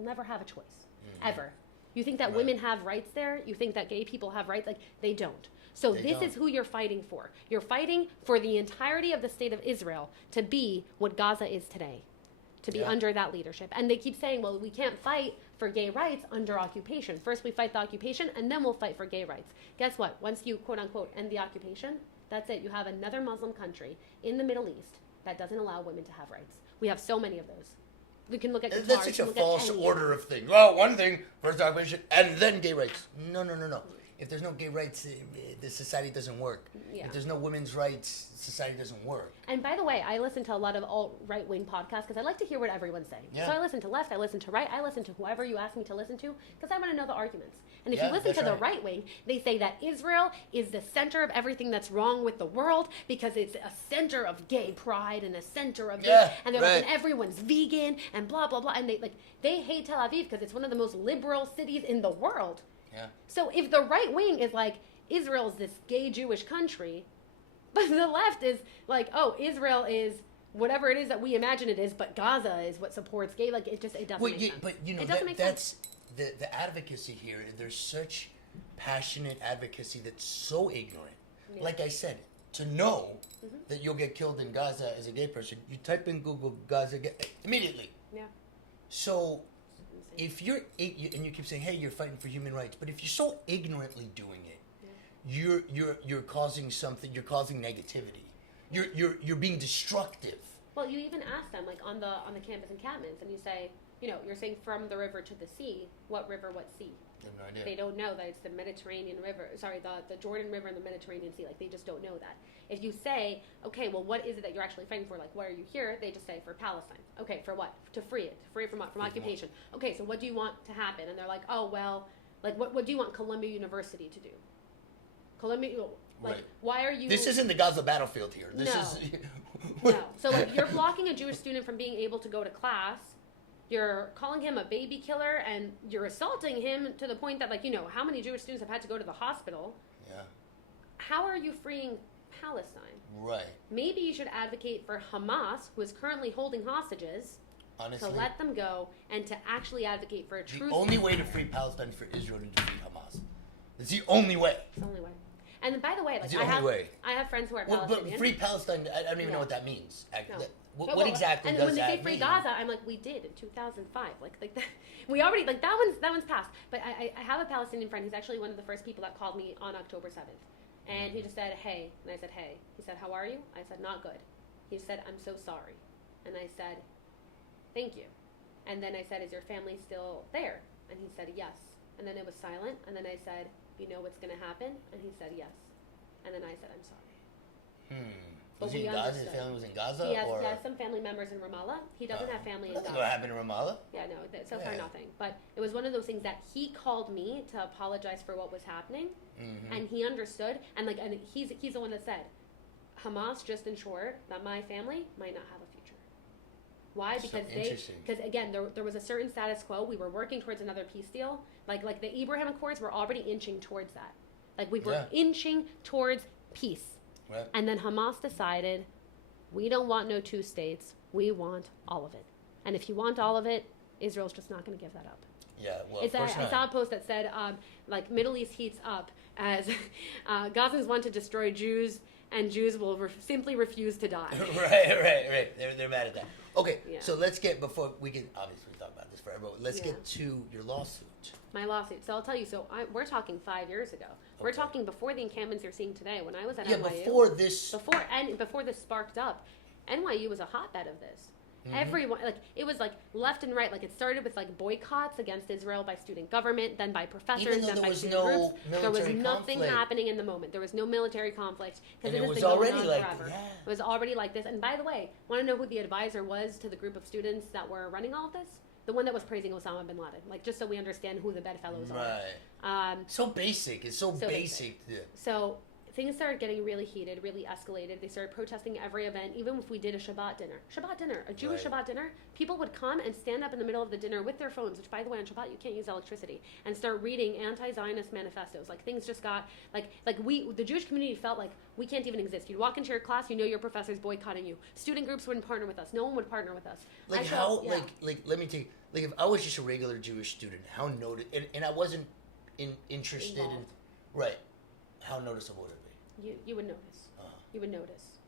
never have a choice, ever. You think that women have rights there? You think that gay people have rights? Like, they don't. So this is who you're fighting for. You're fighting for the entirety of the state of Israel to be what Gaza is today. to be Yeah. under that leadership. And they keep saying, well, we can't fight for gay rights under occupation. First we fight the occupation, and then we'll fight for gay rights. Guess what? Once you, quote unquote, end the occupation, that's it. You have another Muslim country in the Middle East that doesn't allow women to have rights. We have so many of those. We can look at Qatar. That's such a false order of things. Well, one thing, first occupation, and then gay rights. No. If there's no gay rights, the society doesn't work. Yeah. If there's no women's rights, society doesn't work. And by the way, I listen to a lot of alt-right-wing podcasts because I like to hear what everyone's saying. Yeah. So I listen to left, I listen to right, I listen to whoever you ask me to listen to because I want to know the arguments. And if Yeah, you listen that's to the right. right wing, they say that Israel is the center of everything that's wrong with the world because it's a center of gay pride and a center of this, and they're like, right. and everyone's vegan and blah blah blah, and they hate Tel Aviv because it's one of the most liberal cities in the world. Yeah. So if the right wing is like Israel's this gay Jewish country, but the left is like, oh, Israel is whatever it is that we imagine it is, but Gaza is what supports gay. Like it doesn't make sense. But you know, it doesn't make that's sense. the advocacy here. There's such passionate advocacy that's so ignorant. Yeah. Like I said, to know that you'll get killed in Gaza as a gay person, you type in Google Gaza immediately. Yeah. So Insane. if you're and you keep saying, hey, you're fighting for human rights, but if you're so ignorantly doing it, you're causing something. You're causing negativity. You're being destructive. Well, you even ask them like on the campus in Catmans, and you say, you're saying from the river to the sea. What river? What sea? I have no idea. They don't know that it's the Mediterranean River. Sorry, the Jordan River and the Mediterranean Sea. Like, they just don't know that. If you say, okay, well, what is it that you're actually fighting for? Like, why are you here? They just say, for Palestine. Okay, for what? To free it. To free it from what? From occupation. Okay, so what do you want to happen? And they're like, oh, well, like, what do you want Columbia University to do? Columbia, like, Right. why are you... This isn't the Gaza battlefield here. This No. is... No. So, like, you're blocking a Jewish student from being able to go to class. You're calling him a baby killer, and you're assaulting him to the point that, like, how many Jewish students have had to go to the hospital? Yeah. How are you freeing Palestine? Right. Maybe you should advocate for Hamas, who is currently holding hostages, Honestly, to let them go and to actually advocate for a the true... only way to free Palestine is for Israel to defeat Hamas. It's the only way. It's the only way. And then, by the way, like, It's the only way. I have friends who are Well, Palestinian. but free Palestine, I don't even know No. what that means. No. What exactly and does when they that say free mean? Gaza, I'm like, we did in 2005. Like that, we already, like, that one's passed. But I have a Palestinian friend who's actually one of the first people that called me on October 7th. And he just said, hey. And I said, hey. He said, how are you? I said, not good. He said, I'm so sorry. And I said, thank you. And then I said, is your family still there? And he said, yes. And then it was silent. And then I said, you know what's going to happen? And he said, yes. And then I said, I'm sorry. Was But he we in Gaza? His understood. family was in Gaza? He has or? some family members in Ramallah. He doesn't have family in Nothing Gaza. gonna happen in Ramallah. Yeah, no, so far Yeah. nothing. But it was one of those things that he called me to apologize for what was happening, and he understood. And like, and he's the one that said, Hamas just ensured that my family might not have a future. Why? So Because interesting. because again, there was a certain status quo. We were working towards another peace deal. Like the Abraham Accords were already inching towards that. Like we were Yeah. inching towards peace. Right. And then Hamas decided, we don't want no two states. We want all of it. And if you want all of it, Israel's just not going to give that up. Yeah, well, It's of course I not. saw a post that said, like, Middle East heats up as Gazans want to destroy Jews, and Jews will simply refuse to die. right. They're mad at that. Okay, Yeah. so let's get, before we can obviously talk about this forever, but let's Yeah. get to your lawsuit. My lawsuit. So I'll tell you. So we're talking 5 years ago. We're Okay. talking before the encampments you're seeing today. When I was at Yeah, NYU. before this. Before this sparked up, NYU was a hotbed of this. Everyone, like, it was like left and right. Like, it started with like boycotts against Israel by student government, then by professors, Even though then there by was student no groups. There was military nothing conflict. happening in the moment. There was no military conflict because And it it has was been going already on like- forever. yeah. It was already like this. And by the way, want to know who the advisor was to the group of students that were running all of this? The one that was praising Osama bin Laden. Like, just so we understand who the bedfellows Right. So basic. It's so, So basic. Yeah. so things started getting really heated, really escalated. They started protesting every event, even if we did a Shabbat dinner. A Jewish Right. Shabbat dinner, people would come and stand up in the middle of the dinner with their phones, which, by the way, on Shabbat, you can't use electricity, and start reading anti-Zionist manifestos. Like, things just got, the Jewish community felt like we can't even exist. You'd walk into your class, you know your professor's boycotting you. Student groups wouldn't partner with us. No one would partner with us. Like, let me tell you, like, if I was just a regular Jewish student, how and I wasn't interested in, Involved. right, how noticeable would it be? You would notice. Uh-huh. You would notice.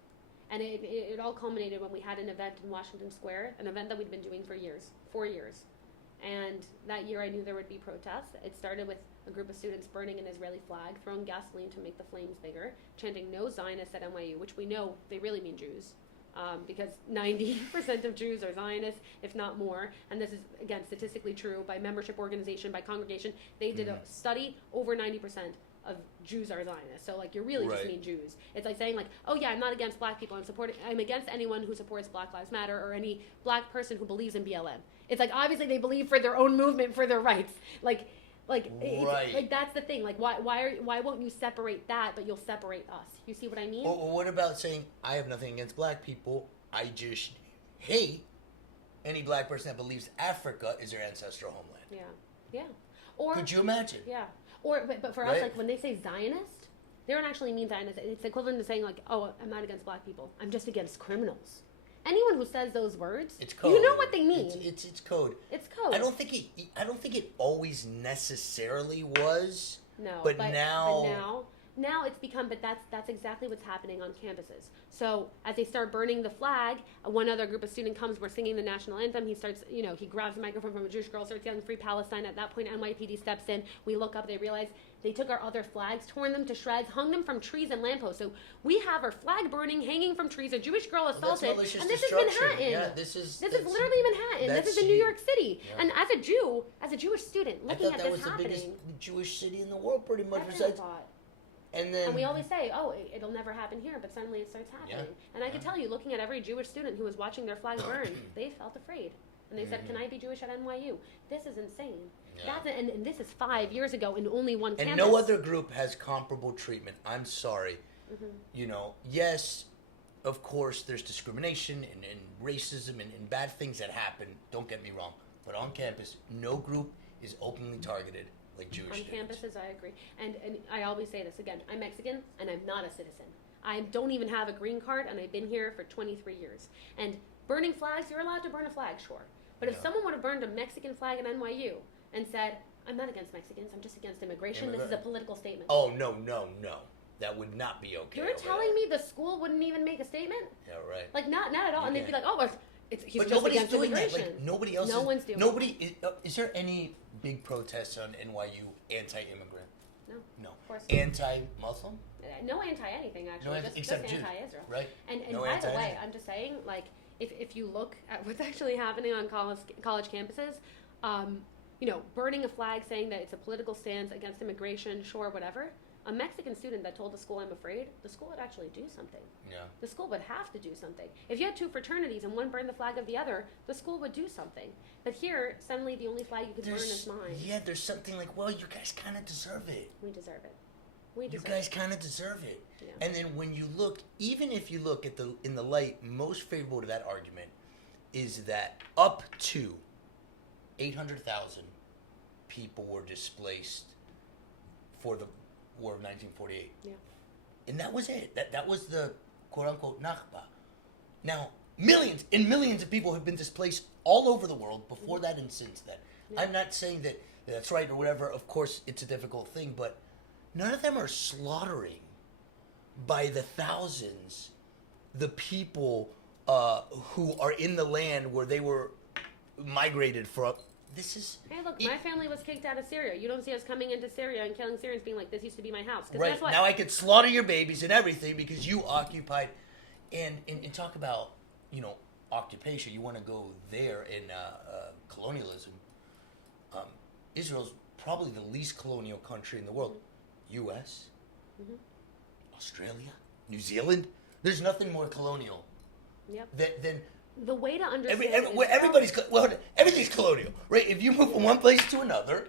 And it all culminated when we had an event in Washington Square, an event that we'd been doing for years, 4 years. And that year I knew there would be protests. It started with a group of students burning an Israeli flag, throwing gasoline to make the flames bigger, chanting "No Zionists" at NYU, which we know they really mean Jews, because 90% of Jews are Zionists, if not more. And this is, again, statistically true by membership organization, by congregation. They did a study, over 90% of Jews are Zionists. So, like, you really just mean Jews. It's like saying, like, oh, yeah, I'm not against black people. I'm against anyone who supports Black Lives Matter or any black person who believes in BLM. It's like, obviously they believe for their own movement, for their rights. Like that's the thing. Like, why won't you separate that, but you'll separate us? You see what I mean? Or what about saying, I have nothing against black people, I just hate any black person that believes Africa is their ancestral homeland? Yeah. Yeah. Or could you imagine? Yeah. Or but for us, like, when they say Zionist, they don't actually mean Zionist. It's equivalent to saying, like, oh, I'm not against black people. I'm just against criminals. Anyone who says those words, it's code. You know what they mean. It's code. It's code. I don't think it always necessarily was. No, but now it's become. But that's exactly what's happening on campuses. So as they start burning the flag, one other group of students comes. We're singing the national anthem. He starts, he grabs the microphone from a Jewish girl, starts yelling "Free Palestine." At that point, NYPD steps in. We look up. They realize they took our other flags, torn them to shreds, hung them from trees and lampposts. So we have our flag burning, hanging from trees. A Jewish girl assaulted, and this is Manhattan. Yeah, this is literally Manhattan. This is in New York City. Yeah. And as a Jewish student, looking at this happening, I thought that was the biggest Jewish city in the world, pretty much. And we always say, oh, it'll never happen here, but suddenly it starts happening. Yeah. And I can tell you, looking at every Jewish student who was watching their flag burn, they felt afraid. And they said, can I be Jewish at NYU? This is insane. Yeah. And this is 5 years ago in only one campus. And no other group has comparable treatment. I'm sorry. Yes, of course, there's discrimination and racism and bad things that happen. Don't get me wrong. But on campus, no group is openly targeted like Jewish students. On campuses, I agree. And I always say this again. I'm Mexican, and I'm not a citizen. I don't even have a green card, and I've been here for 23 years. And burning flags, you're allowed to burn a flag, sure. But if someone would have burned a Mexican flag at NYU and said, I'm not against Mexicans, I'm just against immigration, this is a political statement. Oh, no. That would not be okay. You're telling me the school wouldn't even make a statement? Yeah, right. Like, not at all. And they'd be like, oh, he's but just against immigration. Like, nobody else no one's doing it. Is there any big protests on NYU anti-immigrant? No. Of course not. Anti-Muslim? No anti-anything, actually. Except just Jews. anti-Israel. Right. And by the way, I'm just saying, like, if you look at what's actually happening on college campuses, burning a flag saying that it's a political stance against immigration, sure, whatever. A Mexican student that told the school, I'm afraid, the school would actually do something. Yeah. The school would have to do something. If you had two fraternities and one burned the flag of the other, the school would do something. But here, suddenly the only flag you could burn is mine. Yeah, there's something like, well, you guys kind of deserve it. We deserve it. You guys kind of deserve it. Yeah. And then when you look, even if you look at in the light most favorable to that argument, is that up to 800,000 people were displaced for the War of 1948. Yeah. And that was it. That was the quote-unquote Nakba. Now, millions and millions of people have been displaced all over the world before that and since then. Yeah. I'm not saying that that's right or whatever. Of course, it's a difficult thing, but none of them are slaughtering by the thousands the people who are in the land where they were migrated from. This is... Hey, look, my family was kicked out of Syria. You don't see us coming into Syria and killing Syrians being like, this used to be my house. Right. Guess what? Now I could slaughter your babies and everything because you occupied... And talk about, occupation. You want to go there in colonialism. Israel's probably the least colonial country in the world. U.S., Australia, New Zealand. There's nothing more colonial than the way to understand everything's colonial, right? If you move from one place to another,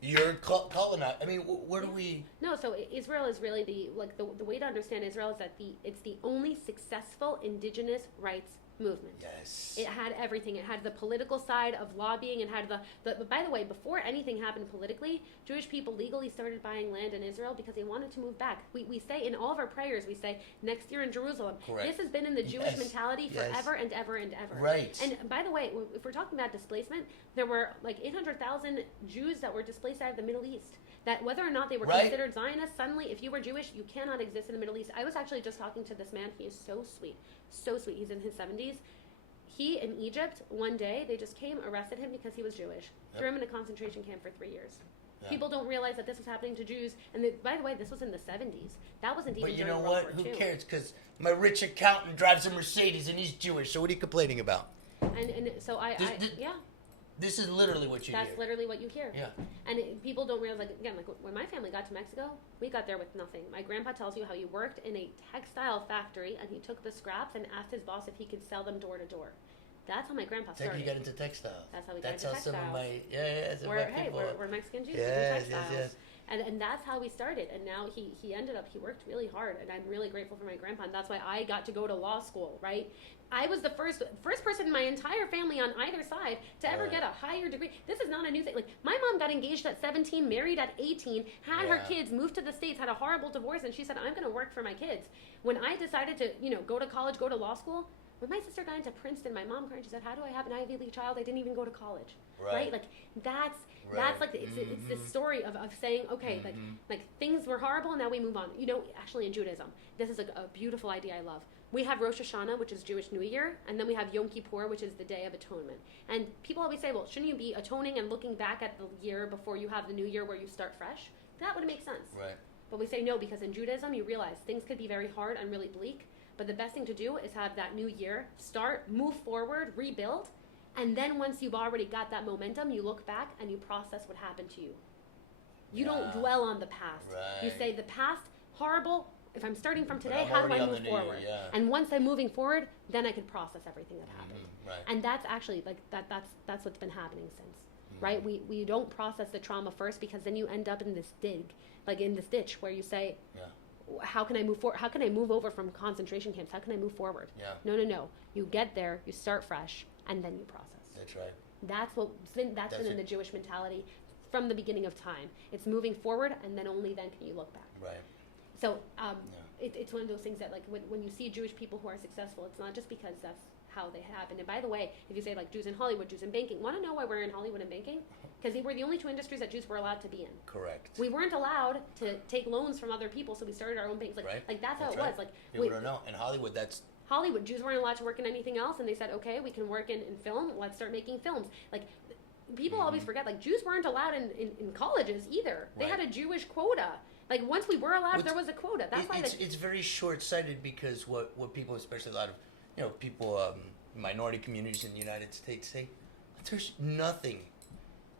you're colonized. I mean, where do we? No, so Israel is really the way to understand Israel is that it's the only successful indigenous rights movement. Yes. It had everything. It had the political side of lobbying. It had the by the way, before anything happened politically, Jewish people legally started buying land in Israel because they wanted to move back. We say in all of our prayers, we say, next year in Jerusalem. Correct. This has been in the Jewish mentality forever and ever and ever. Right. And by the way, if we're talking about displacement, there were like 800,000 Jews that were displaced out of the Middle East. That whether or not they were considered Zionists, suddenly, if you were Jewish, you cannot exist in the Middle East. I was actually just talking to this man. He is so sweet. So sweet. He's in his 70s. He, in Egypt, one day, they just came, arrested him because he was Jewish. Threw him in a concentration camp for 3 years. Yeah. People don't realize that this was happening to Jews. And by the way, this was in the 70s. That wasn't even during World War II. But you know what? Who cares? Because my rich accountant drives a Mercedes and he's Jewish. So what are you complaining about? And so yeah. This is literally what you hear. That's literally what you hear. Yeah. And people don't realize, like when my family got to Mexico, we got there with nothing. My grandpa tells you how he worked in a textile factory and he took the scraps and asked his boss if he could sell them door to door. That's how my grandpa started. That's how you got into textiles. That's how we got into textiles. Some of my, we're Mexican Jews. Yes, we do textiles. yes. And that's how we started. And now he worked really hard. And I'm really grateful for my grandpa. And that's why I got to go to law school, right? I was the first person in my entire family on either side to ever get a higher degree. This is not a new thing. Like, my mom got engaged at 17, married at 18, had her kids, moved to the States, had a horrible divorce, and she said, I'm going to work for my kids. When I decided to, go to college, go to law school, when my sister got into Princeton, my mom cried. She said, how do I have an Ivy League child? I didn't even go to college. Right? Like, that's like, it's this story of saying, okay, like things were horrible, and now we move on. Actually in Judaism, this is a beautiful idea I love. We have Rosh Hashanah, which is Jewish New Year, and then we have Yom Kippur, which is the Day of Atonement. And people always say, well, shouldn't you be atoning and looking back at the year before you have the New Year where you start fresh? That would make sense. Right. But we say no, because in Judaism, you realize things could be very hard and really bleak, but the best thing to do is have that new year, start, move forward, rebuild, and then once you've already got that momentum, you look back and you process what happened to you. You don't dwell on the past. Right. You say, the past, horrible. If I'm starting from today, how do I move forward? And once I'm moving forward, then I can process everything that happened. Right. And that's actually like that's what's been happening since. Right? We don't process the trauma first, because then you end up in this ditch where you say, how can I move forward? How can I move over from concentration camps? How can I move forward? Yeah. No. You get there, you start fresh, and then you process. That's right. That's been in the Jewish mentality from the beginning of time. It's moving forward, and then only then can you look back. Right. So it's one of those things that, like, when you see Jewish people who are successful, it's not just because that's how they happen. And by the way, if you say, like, Jews in Hollywood, Jews in banking, want to know why we're in Hollywood and banking? Because we're the only two industries that Jews were allowed to be in. Correct. We weren't allowed to take loans from other people, so we started our own banks. Like that's how it was. Like, people don't know. In Hollywood, Hollywood, Jews weren't allowed to work in anything else, and they said, okay, we can work in film. Let's start making films. Like, people always forget, like, Jews weren't allowed in colleges either. They had a Jewish quota. Like, once we were allowed, there was a quota. That's why it's very short-sighted, because what people, especially a lot of people, minority communities in the United States say, there's nothing.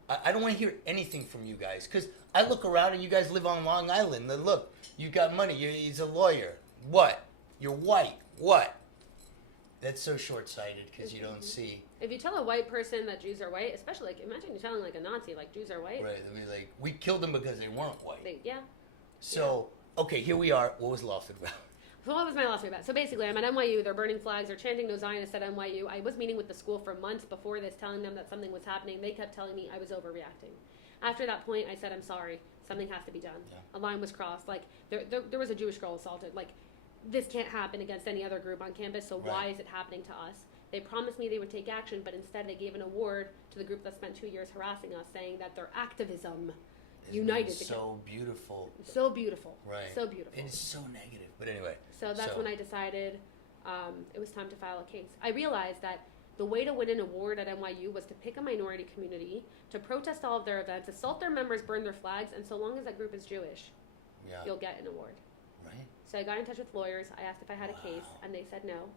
I don't want to hear anything from you guys, because I look around and you guys live on Long Island. And look, you got money. He's a lawyer. What? You're white. What? That's so short-sighted, because you don't see. If you tell a white person that Jews are white, especially, like, imagine you telling, like, a Nazi, like, Jews are white. Right. They'll be like, we killed them because they weren't white. So, okay, here we are. What was the lawsuit about? So what was my lawsuit about? So basically, I'm at NYU. They're burning flags. They're chanting "No Zionists" at NYU. I was meeting with the school for months before this, telling them that something was happening. They kept telling me I was overreacting. After that point, I said, I'm sorry. Something has to be done. Yeah. A line was crossed. Like, there was a Jewish girl assaulted. Like, this can't happen against any other group on campus, so why is it happening to us? They promised me they would take action, but instead they gave an award to the group that spent 2 years harassing us, saying that their activism united. So beautiful. So beautiful. Right. So beautiful. And it's so negative. But anyway. So that's when I decided it was time to file a case. I realized that the way to win an award at NYU was to pick a minority community, to protest all of their events, assault their members, burn their flags, and so long as that group is Jewish, you'll get an award. Right. So I got in touch with lawyers. I asked if I had a case, and they said no,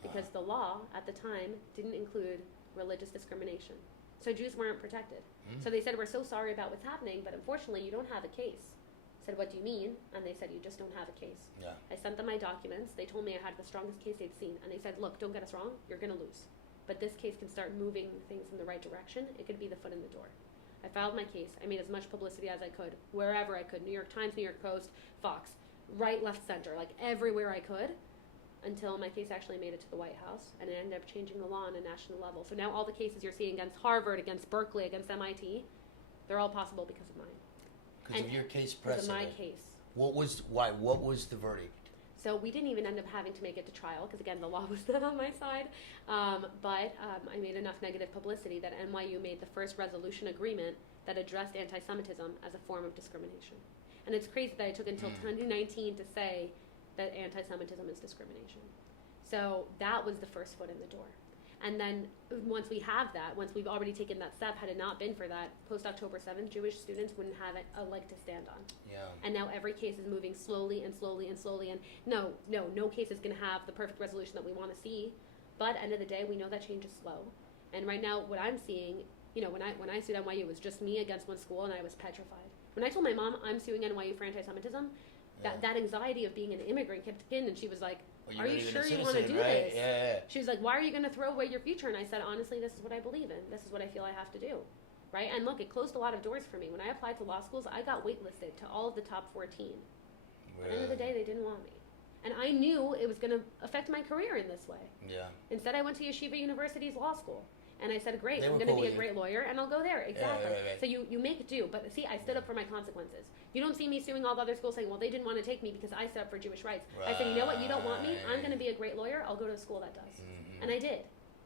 because the law at the time didn't include religious discrimination. So Jews weren't protected. So they said, we're so sorry about what's happening, but unfortunately you don't have a case. I said, what do you mean? And they said, you just don't have a case. Yeah. I sent them my documents. They told me I had the strongest case they'd seen. And they said, look, don't get us wrong. You're going to lose. But this case can start moving things in the right direction. It could be the foot in the door. I filed my case. I made as much publicity as I could, wherever I could. New York Times, New York Post, Fox, right, left, center, like everywhere I could. until my case actually made it to the White House, and it ended up changing the law on a national level. So now all the cases you're seeing against Harvard, against Berkeley, against MIT, they're all possible because of mine. Because of your case precedent. Because of my case. What was the verdict? So we didn't even end up having to make it to trial because, again, the law was not on my side. But I made enough negative publicity that NYU made the first resolution agreement that addressed anti-Semitism as a form of discrimination. And it's crazy that it took until 2019 to say that anti-Semitism is discrimination. So that was the first foot in the door. And then once we have that, once we've already taken that step, had it not been for that, post-October 7th, Jewish students wouldn't have a leg to stand on. Yeah. And now every case is moving slowly and slowly and slowly. And no case is going to have the perfect resolution that we want to see. But at the end of the day, we know that change is slow. And right now, what I'm seeing, when I sued NYU, it was just me against one school, and I was petrified. When I told my mom I'm suing NYU for anti-Semitism, that anxiety of being an immigrant kicked in, and she was like, are you sure you want to do this? Yeah. She was like, why are you going to throw away your future? And I said, honestly, this is what I believe in. This is what I feel I have to do. Right? And look, it closed a lot of doors for me. When I applied to law schools, I got waitlisted to all of the top 14. Really? At the end of the day, they didn't want me. And I knew it was going to affect my career in this way. Yeah. Instead, I went to Yeshiva University's law school. And I said, great, I'm going to be a great lawyer, and I'll go there. Exactly. Right. So you make do. But see, I stood up for my consequences. You don't see me suing all the other schools saying, well, they didn't want to take me because I stood up for Jewish rights. Right. I said, you know what? You don't want me? I'm going to be a great lawyer. I'll go to a school that does. Mm-hmm. And I did.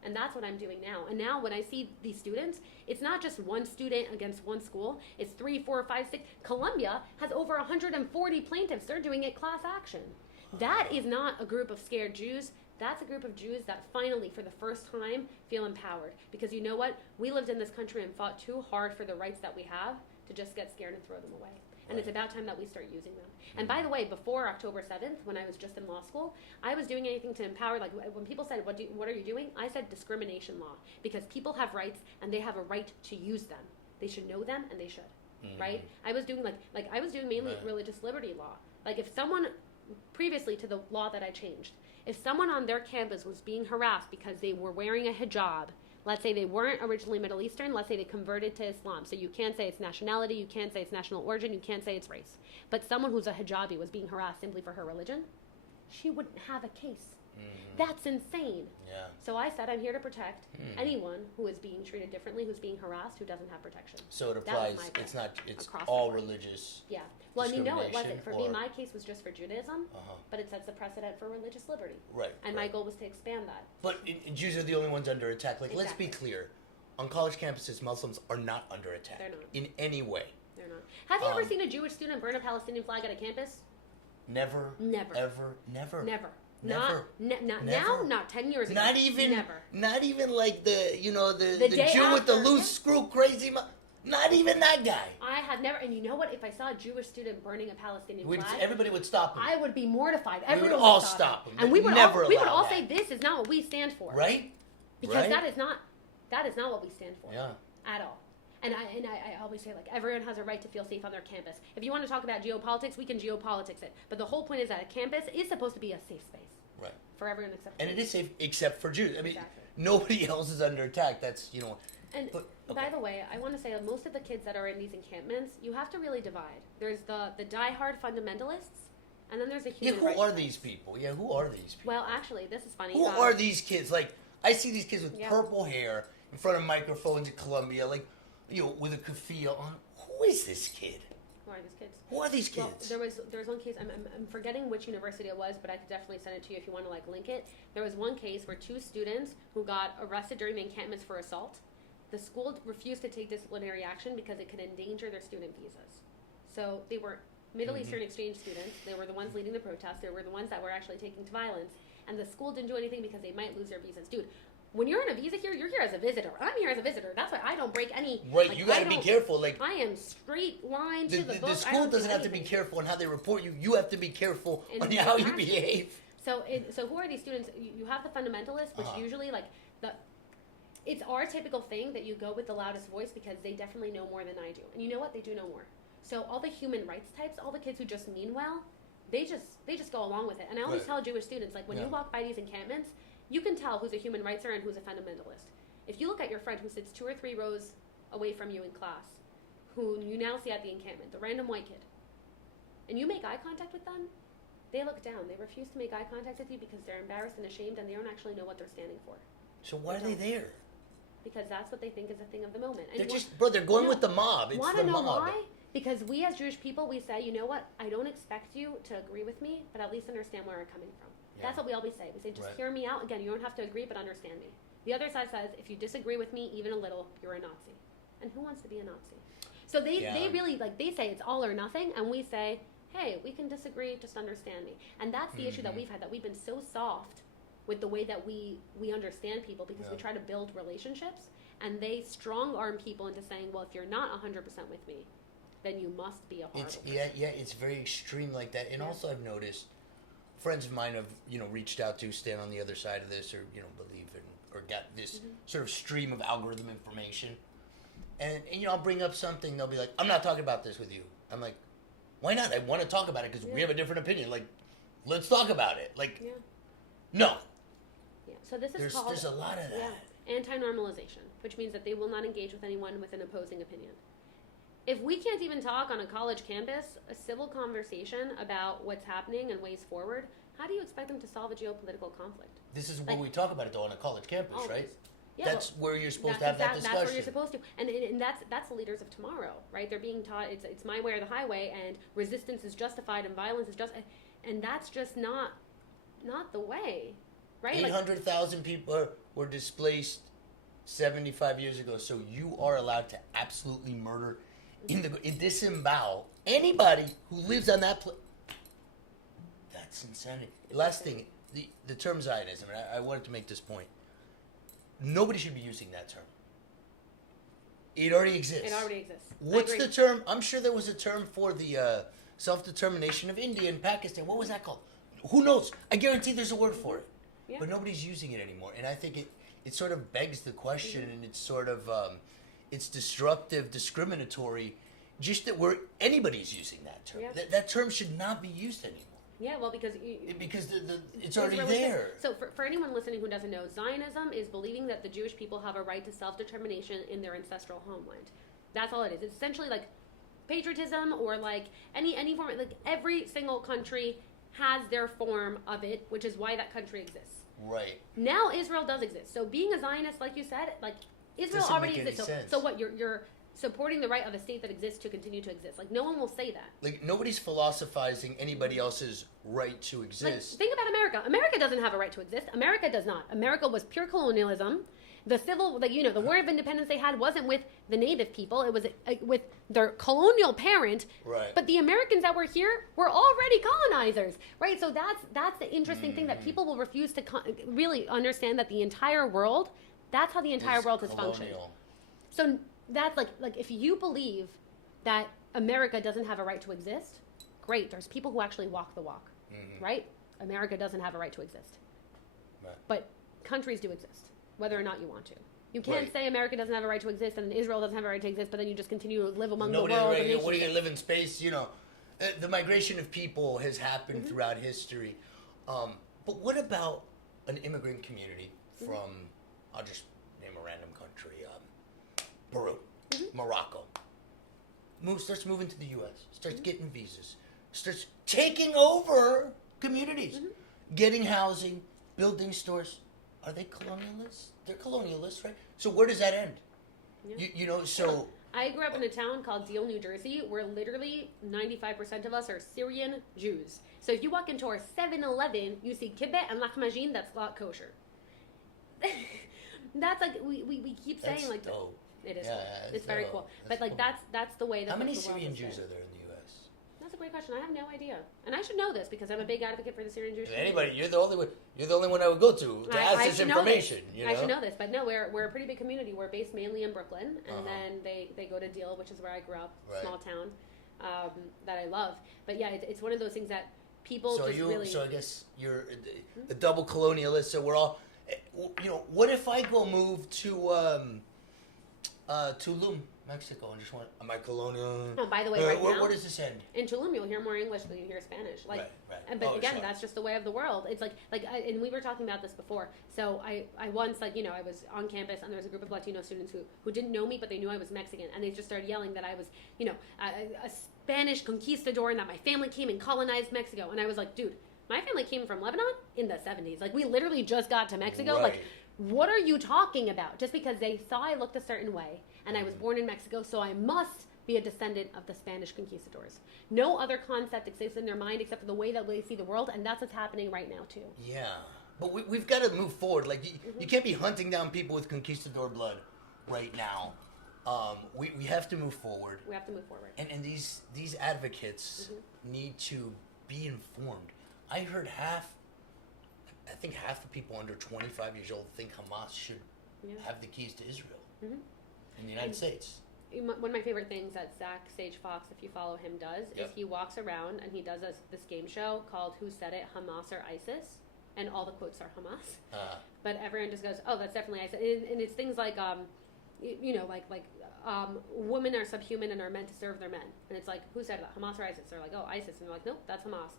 And that's what I'm doing now. And now when I see these students, it's not just one student against one school. It's 3, 4, 5, 6. Columbia has over 140 plaintiffs. They're doing it class action. That is not a group of scared Jews. That's a group of Jews that finally, for the first time, feel empowered. Because you know what? We lived in this country and fought too hard for the rights that we have to just get scared and throw them away. And it's about time that we start using them. And by the way, before October 7th, when I was just in law school, I was doing anything to empower. Like when people said, what are you doing? I said discrimination law. Because people have rights and they have a right to use them. They should know them and they should. Mm-hmm. Right? I was doing I was doing mainly religious liberty law. Like if someone, previously to the law that I changed, if someone on their campus was being harassed because they were wearing a hijab, let's say they weren't originally Middle Eastern, let's say they converted to Islam. So you can't say it's nationality, you can't say it's national origin, you can't say it's race. But someone who's a hijabi was being harassed simply for her religion, she wouldn't have a case. Mm-hmm. That's insane. Yeah. So I said I'm here to protect anyone who is being treated differently, who's being harassed, who doesn't have protection. So it applies, it's all religious. Yeah. Well, I mean, no, it wasn't. For me, my case was just for Judaism, but it sets the precedent for religious liberty. Right. And my goal was to expand that. But Jews are the only ones under attack. Like, let's be clear. On college campuses, Muslims are not under attack. They're not. In any way. They're not. Have you ever seen a Jewish student burn a Palestinian flag at a campus? Never. Never. Ever. Never. Never. Never. Not now, not 10 years ago. Not even, not even like the day Jew after, with the loose screw crazy. Not even that guy. I have never, and you know what? If I saw a Jewish student burning a Palestinian flag, everybody would stop him. I would be mortified. We would all stop him. And we would all say, this is not what we stand for. Right? Because that is not what we stand for. Yeah. At all. And I always say, like, everyone has a right to feel safe on their campus. If you want to talk about geopolitics, we can geopolitics it. But the whole point is that a campus is supposed to be a safe space. Right. For everyone except for And it is safe except for Jews. I mean, nobody else is under attack. That's, And by the way, I want to say that most of the kids that are in these encampments, you have to really divide. There's the diehard fundamentalists, and then there's the human rights. Who are these people? Yeah, who are these people? Well, actually, this is funny. Who are these kids? Like, I see these kids with purple hair in front of microphones at Columbia, like, with a keffiyeh on. Who is this kid? Who are these kids? Who are these kids? Well, there was one case. I'm forgetting which university it was, but I could definitely send it to you if you want to link it. There was one case where 2 students who got arrested during the encampments for assault. The school refused to take disciplinary action because it could endanger their student visas. So they were Middle Eastern exchange students. They were the ones leading the protests. They were the ones that were actually taking to violence. And the school didn't do anything because they might lose their visas. Dude, when you're on a visa here, you're here as a visitor. I'm here as a visitor. That's why I don't break any... Right, you got to be careful. Like, I am straight line to the book. The school doesn't have to be careful on how they report you. You have to be careful on how you behave. So who are these students? You have the fundamentalists, which usually, it's our typical thing that you go with the loudest voice because they definitely know more than I do. And you know what? They do know more. So all the human rights types, all the kids who just mean well, they just go along with it. And I always tell Jewish students, like, when you walk by these encampments, you can tell who's a human rightser and who's a fundamentalist. If you look at your friend who sits 2 or 3 rows away from you in class, who you now see at the encampment, the random white kid, and you make eye contact with them, They look down. They refuse to make eye contact with you because they're embarrassed and ashamed, and they don't actually know what they're standing for. So why are they there? Because that's what they think is a thing of the moment. And they're going with the mob. It's want the to know mob. why? Because we as Jewish people, we say, you know what? I don't expect you to agree with me, but at least understand where I'm coming from. Yeah. That's what we always say. We say, just hear me out. Again, you don't have to agree, but understand me. The other side says, if you disagree with me even a little, you're a Nazi. And who wants to be a Nazi? So they really, they say it's all or nothing, and we say, hey, we can disagree, just understand me. And that's the issue that we've had, that we've been so soft with the way that we understand people, because we try to build relationships, and they strong-arm people into saying, well, if you're not 100% with me, then you must be a horrible person. It's very extreme like that. And also I've noticed friends of mine have, reached out to stand on the other side of this, or, believe in, or got this sort of stream of algorithm information. And, I'll bring up something, they'll be like, I'm not talking about this with you. I'm like, why not? I want to talk about it because we have a different opinion. Like, let's talk about it. Like, no. Yeah. So this is called... There's a lot of that. Yeah. Anti-normalization, which means that they will not engage with anyone with an opposing opinion. If we can't even talk on a college campus, a civil conversation about what's happening and ways forward, how do you expect them to solve a geopolitical conflict? This is what we talk about it, though, on a college campus, always. Right? Yeah, that's where you're supposed to have that discussion. That's where you're supposed to. And that's the leaders of tomorrow, right? They're being taught it's my way or the highway, and resistance is justified and violence is just, and that's just not the way, right? 800,000 people were displaced 75 years ago, so you are allowed to absolutely murder, disembowel anybody who lives on that place. That's insanity. Last thing, the term Zionism, and I wanted to make this point. Nobody should be using that term. It already exists. It already exists. What's the term? I'm sure there was a term for the self-determination of India and Pakistan. What was that called? Who knows? I guarantee there's a word for it. Yeah. But nobody's using it anymore. And I think it sort of begs the question, and it's sort of, it's destructive, discriminatory, just that anybody's using that term. Yeah. That term should not be used anymore. Yeah, well, because it's already there. So for anyone listening who doesn't know, Zionism is believing that the Jewish people have a right to self-determination in their ancestral homeland. That's all it is. It's essentially like patriotism, or like any form. Like every single country has their form of it, which is why that country exists. Right. Now Israel does exist. So being a Zionist, like you said, like Israel already exists. So what you're supporting the right of a state that exists to continue to exist. Like, no one will say that. Like, nobody's philosophizing anybody else's right to exist. Like, think about America. America doesn't have a right to exist. America does not. America was pure colonialism. The the War of Independence they had wasn't with the native people. It was with their colonial parent. Right. But the Americans that were here were already colonizers, right? So that's the interesting thing, that people will refuse to really understand that the entire world, that's how the entire world has functioned. So that's like if you believe that America doesn't have a right to exist, great. There's people who actually walk the walk, right? America doesn't have a right to exist. Right. But countries do exist, whether or not you want to. You can't say America doesn't have a right to exist and Israel doesn't have a right to exist, but then you just continue to live among the world. What are you going to live in space? The migration of people has happened throughout history. But what about an immigrant community from, I'll just name a random country, Peru, Morocco, starts moving to the U.S., starts getting visas, starts taking over communities, getting housing, building stores. Are they colonialists? They're colonialists, right? So where does that end? Yeah. I grew up in a town called Deal, New Jersey, where literally 95% of us are Syrian Jews. So if you walk into our 7-Eleven, you see kibbeh and lahmacun that's not kosher. That's like, we keep saying, like... Dope. It is cool. It's very cool. But like cool. that's the way that How many the world Syrian is Jews there. are there in the U.S.? That's a great question. I have no idea, and I should know this because I'm a big advocate for the Syrian Jewish community. Anybody, you're the only one I would go to ask this information. I should know this, but no, we're a pretty big community. We're based mainly in Brooklyn, and then they go to Deal, which is where I grew up, small town that I love. But yeah, it's one of those things that people really. So I guess you're a double colonialist. So we're all, what if I go move to Tulum, Mexico and just went, am I colonial? Oh, by the way, right now, where does this end? in Tulum, you'll hear more English than you hear Spanish. Like, right. But again, that's just the way of the world. It's and we were talking about this before. So I once, I was on campus and there was a group of Latino students who didn't know me, but they knew I was Mexican, and they just started yelling that I was, a Spanish conquistador and that my family came and colonized Mexico. And I was like, dude, my family came from Lebanon in the 70s. Like, we literally just got to Mexico. Right. Like, what are you talking about? Just because they saw I looked a certain way and I was born in Mexico, so I must be a descendant of the Spanish conquistadors. No other concept exists in their mind except for the way that they see the world, and that's what's happening right now too. Yeah, but we've got to move forward. Like, you can't be hunting down people with conquistador blood right now. We have to move forward. We have to move forward. And these advocates need to be informed. I heard I think half the people under 25 years old think Hamas should have the keys to Israel in the United States. One of my favorite things that Zach Sage Fox, if you follow him, does is he walks around and he does this game show called Who Said It, Hamas or ISIS? And all the quotes are Hamas. But everyone just goes, oh, that's definitely ISIS. And it's things like, women are subhuman and are meant to serve their men. And it's like, who said that? Hamas or ISIS? They're like, oh, ISIS. And they're like, nope, that's Hamas.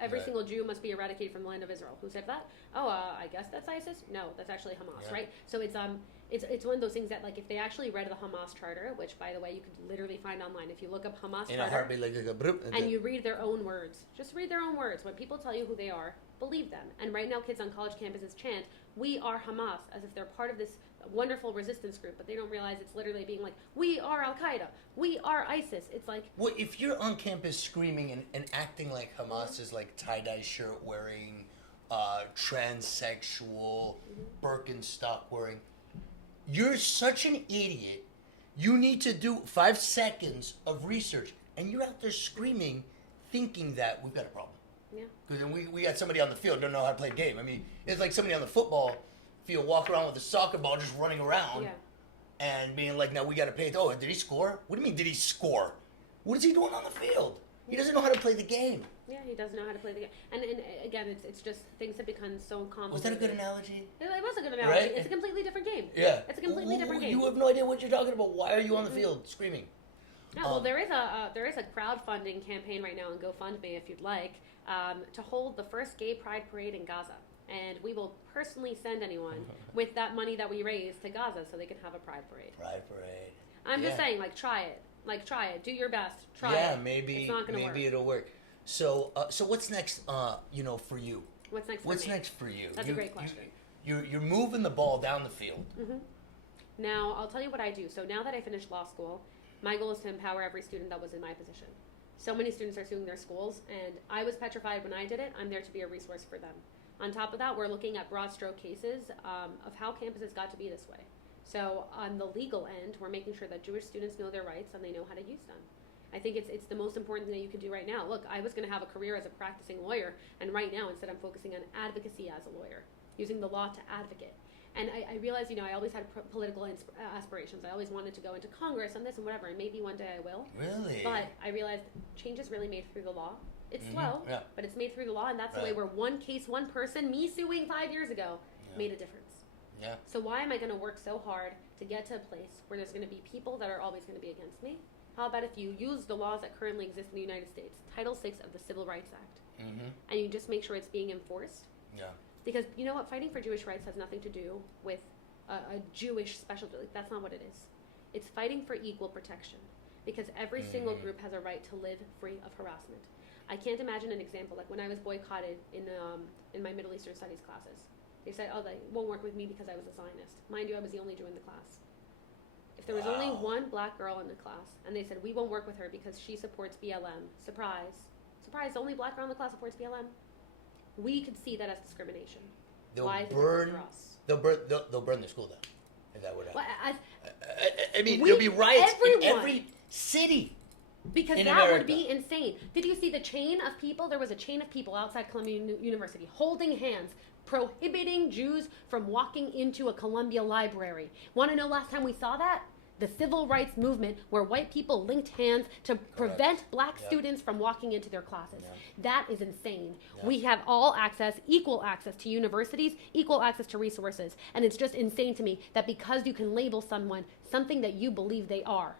Every single Jew must be eradicated from the land of Israel. Who said that? Oh, I guess that's ISIS. No, that's actually Hamas, right? So it's one of those things that, like, if they actually read the Hamas charter, which, by the way, you could literally find online. If you look up Hamas in charter a heartbeat, and you read their own words, just read their own words. When people tell you who they are, believe them. And right now, kids on college campuses chant, "We are Hamas," as if they're part of this wonderful resistance group, but they don't realize it's literally being like, we are Al-Qaeda, we are ISIS. It's like, well, if you're on campus screaming and acting like Hamas is like tie-dye shirt wearing, transsexual, Birkenstock wearing, you're such an idiot. You need to do 5 seconds of research, and you're out there screaming, thinking that we've got a problem. Yeah. Because we got somebody on the field don't know how to play the game. I mean, it's like somebody on the football field walk around with a soccer ball just running around and being like, now we got to pay. Oh, did he score? What do you mean, did he score? What is he doing on the field? He doesn't know how to play the game. Yeah, he doesn't know how to play the game. And again, it's just things have become so complicated. Was that a good analogy? It was a good analogy. Right? It's a completely different game. Yeah. It's a completely different game. You have no idea what you're talking about. Why are you on the field screaming? Yeah, well, there is a crowdfunding campaign right now on GoFundMe, if you'd like, to hold the first gay pride parade in Gaza. And we will personally send anyone with that money that we raise to Gaza so they can have a pride parade. Pride parade. I'm just saying, try it. Try it. Do your best. Try it. Yeah, maybe. It's not gonna work. It'll work. So what's next? For you. What's next? What's next for you? That's a great question. You're moving the ball down the field. Mm-hmm. Now I'll tell you what I do. So now that I finished law school, my goal is to empower every student that was in my position. So many students are suing their schools, and I was petrified when I did it. I'm there to be a resource for them. On top of that, we're looking at broad stroke cases of how campuses got to be this way. So on the legal end, we're making sure that Jewish students know their rights and they know how to use them. I think it's the most important thing that you can do right now. Look, I was going to have a career as a practicing lawyer, and right now, instead, I'm focusing on advocacy as a lawyer, using the law to advocate. And I realized, I always had political aspirations. I always wanted to go into Congress and this and whatever, and maybe one day I will. Really? But I realized change is really made through the law. It's slow, but it's made through the law, and that's the way where one case, one person, me suing 5 years ago, made a difference. Yeah. So why am I going to work so hard to get to a place where there's going to be people that are always going to be against me? How about if you use the laws that currently exist in the United States, Title VI of the Civil Rights Act, and you just make sure it's being enforced? Yeah. Because you know what? Fighting for Jewish rights has nothing to do with a Jewish special. That's not what it is. It's fighting for equal protection. Because every single group has a right to live free of harassment. I can't imagine an example like when I was boycotted in my Middle Eastern Studies classes. They said, oh, they won't work with me because I was a Zionist. Mind you, I was the only Jew in the class. If there was only one black girl in the class, and they said, we won't work with her because she supports BLM. Surprise. Surprise, the only black girl in the class supports BLM. We could see that as discrimination. Why is it different for us? They'll burn the school down. If that would happen. Well, I mean, there'll be riots in every city. Because in that America would be insane. Did you see the chain of people? There was a chain of people outside Columbia University holding hands, prohibiting Jews from walking into a Columbia library. Want to know last time we saw that? the civil rights movement where white people linked hands to prevent black students from walking into their classes. That is insane. We have all access, equal access to universities, equal access to resources. And it's just insane to me that because you can label someone something that you believe they are,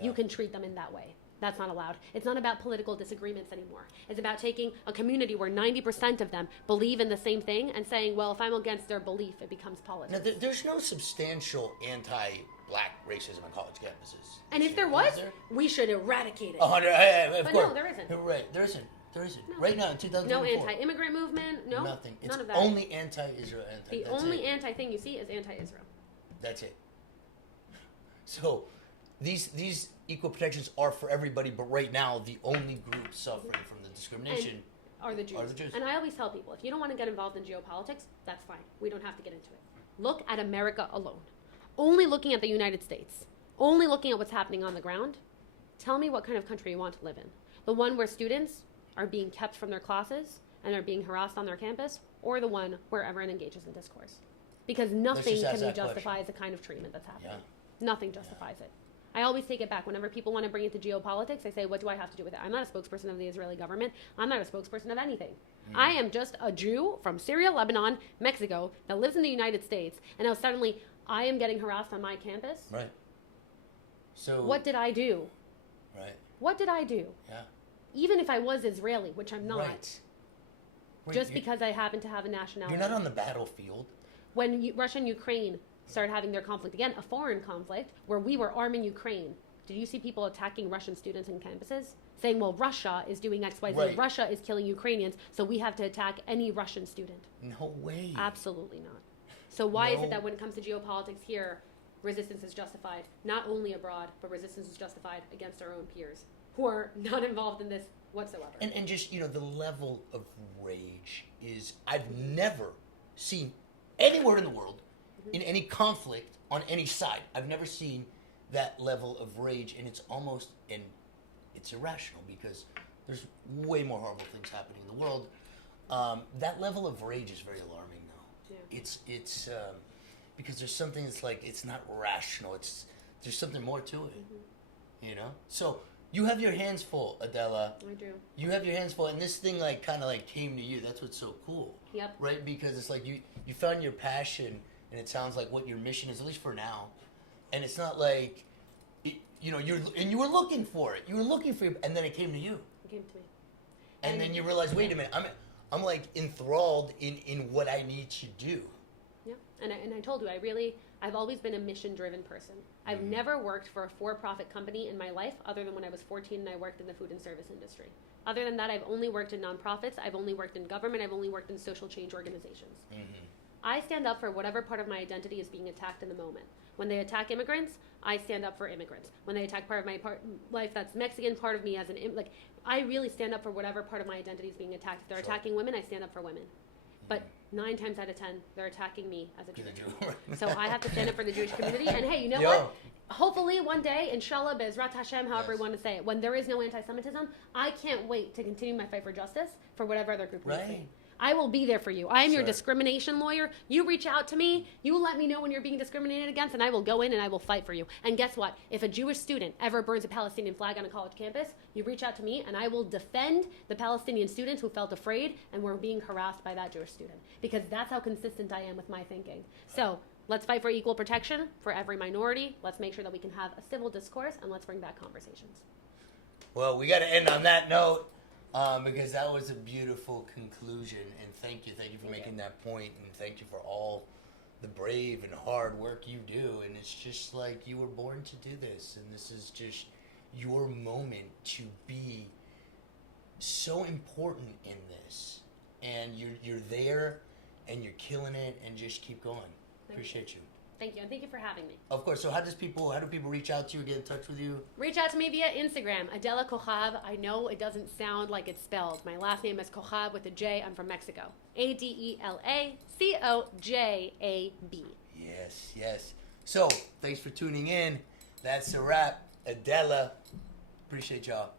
you can treat them in that way. That's not allowed. It's not about political disagreements anymore. It's about taking a community where 90% of them believe in the same thing and saying, well, if I'm against their belief, it becomes politics. Now, there's no substantial anti-black racism on college campuses. And if there was, we should eradicate it. 100, of but course. no, there isn't. You're right. There isn't. There isn't. No. Right now in 2024. No anti-immigrant movement. No. Nothing. It's none of that. only anti-Israel. The only anti-thing you see is anti-Israel. That's it. So these equal protections are for everybody, but right now the only group suffering from the discrimination are the Jews. And I always tell people, if you don't want to get involved in geopolitics, that's fine. We don't have to get into it. Look at America alone. Only looking at the United States, only looking at what's happening on the ground, tell me what kind of country you want to live in. The one where students are being kept from their classes and are being harassed on their campus, or the one where everyone engages in discourse. Because nothing can justify the kind of treatment that's happening. Nothing justifies it. I always take it back. Whenever people want to bring it to geopolitics, I say, what do I have to do with it? I'm not a spokesperson of the Israeli government. I'm not a spokesperson of anything. I am just a Jew from Syria, Lebanon, Mexico, that lives in the United States, and now suddenly I am getting harassed on my campus? Right. So what did I do? Right. What did I do? Yeah. Even if I was Israeli, which I'm not. Right. Just because I happen to have a nationality. You're not on the battlefield. When Russia and Ukraine started having their conflict again, a foreign conflict where we were arming Ukraine, did you see people attacking Russian students in campuses? Saying, well, Russia is doing X, Y, Z. Right. Russia is killing Ukrainians, so we have to attack any Russian student. No way. Absolutely not. So why is it that when it comes to geopolitics here, resistance is justified, not only abroad, but resistance is justified against our own peers who are not involved in this whatsoever? And just, the level of rage is, I've never seen anywhere in the world, in any conflict on any side, I've never seen that level of rage, and it's almost, and it's irrational because there's way more horrible things happening in the world. That level of rage is very alarming, though. Yeah. It's because there's something that's like, it's not rational. There's something more to it, So you have your hands full, Adela. I do. You have your hands full, and this thing kind of came to you. That's what's so cool. Yep. Right? Because it's like you found your passion, and it sounds like what your mission is, at least for now. And it's not like, you were looking for it. You were looking for it, and then it came to you. It came to me. And then you realize, wait a minute, I'm like enthralled in what I need to do. Yeah, and I told you, I've always been a mission-driven person. I've never worked for a for-profit company in my life other than when I was 14 and I worked in the food and service industry. Other than that, I've only worked in nonprofits, I've only worked in government, I've only worked in social change organizations. I stand up for whatever part of my identity is being attacked in the moment. When they attack immigrants, I stand up for immigrants. When they attack part of my life that's Mexican, part of me as I really stand up for whatever part of my identity is being attacked. If they're attacking women, I stand up for women. But 9 times out of 10, they're attacking me as a Jew. So I have to stand up for the Jewish community. And hey, you know what? Hopefully one day, inshallah, Bezrat Hashem, however you want to say it, when there is no anti-Semitism, I can't wait to continue my fight for justice for whatever other group needs me. I will be there for you. I am your discrimination lawyer. You reach out to me. You let me know when you're being discriminated against, and I will go in and I will fight for you. And guess what? If a Jewish student ever burns a Palestinian flag on a college campus, you reach out to me, and I will defend the Palestinian students who felt afraid and were being harassed by that Jewish student. Because that's how consistent I am with my thinking. So let's fight for equal protection for every minority. Let's make sure that we can have a civil discourse, and let's bring back conversations. Well, we got to end on that note. Because that was a beautiful conclusion, and thank you for making that point, and thank you for all the brave and hard work you do, and it's just like you were born to do this, and this is just your moment to be so important in this, and you're there, and you're killing it, and just keep going. Appreciate you. Thank you, and thank you for having me. Of course. So how do people reach out to you, get in touch with you? Reach out to me via Instagram, Adela Cojab. I know it doesn't sound like it's spelled. My last name is Cojab with a J. I'm from Mexico. ADELA COJAB. Yes. So, thanks for tuning in. That's a wrap. Adela. Appreciate y'all.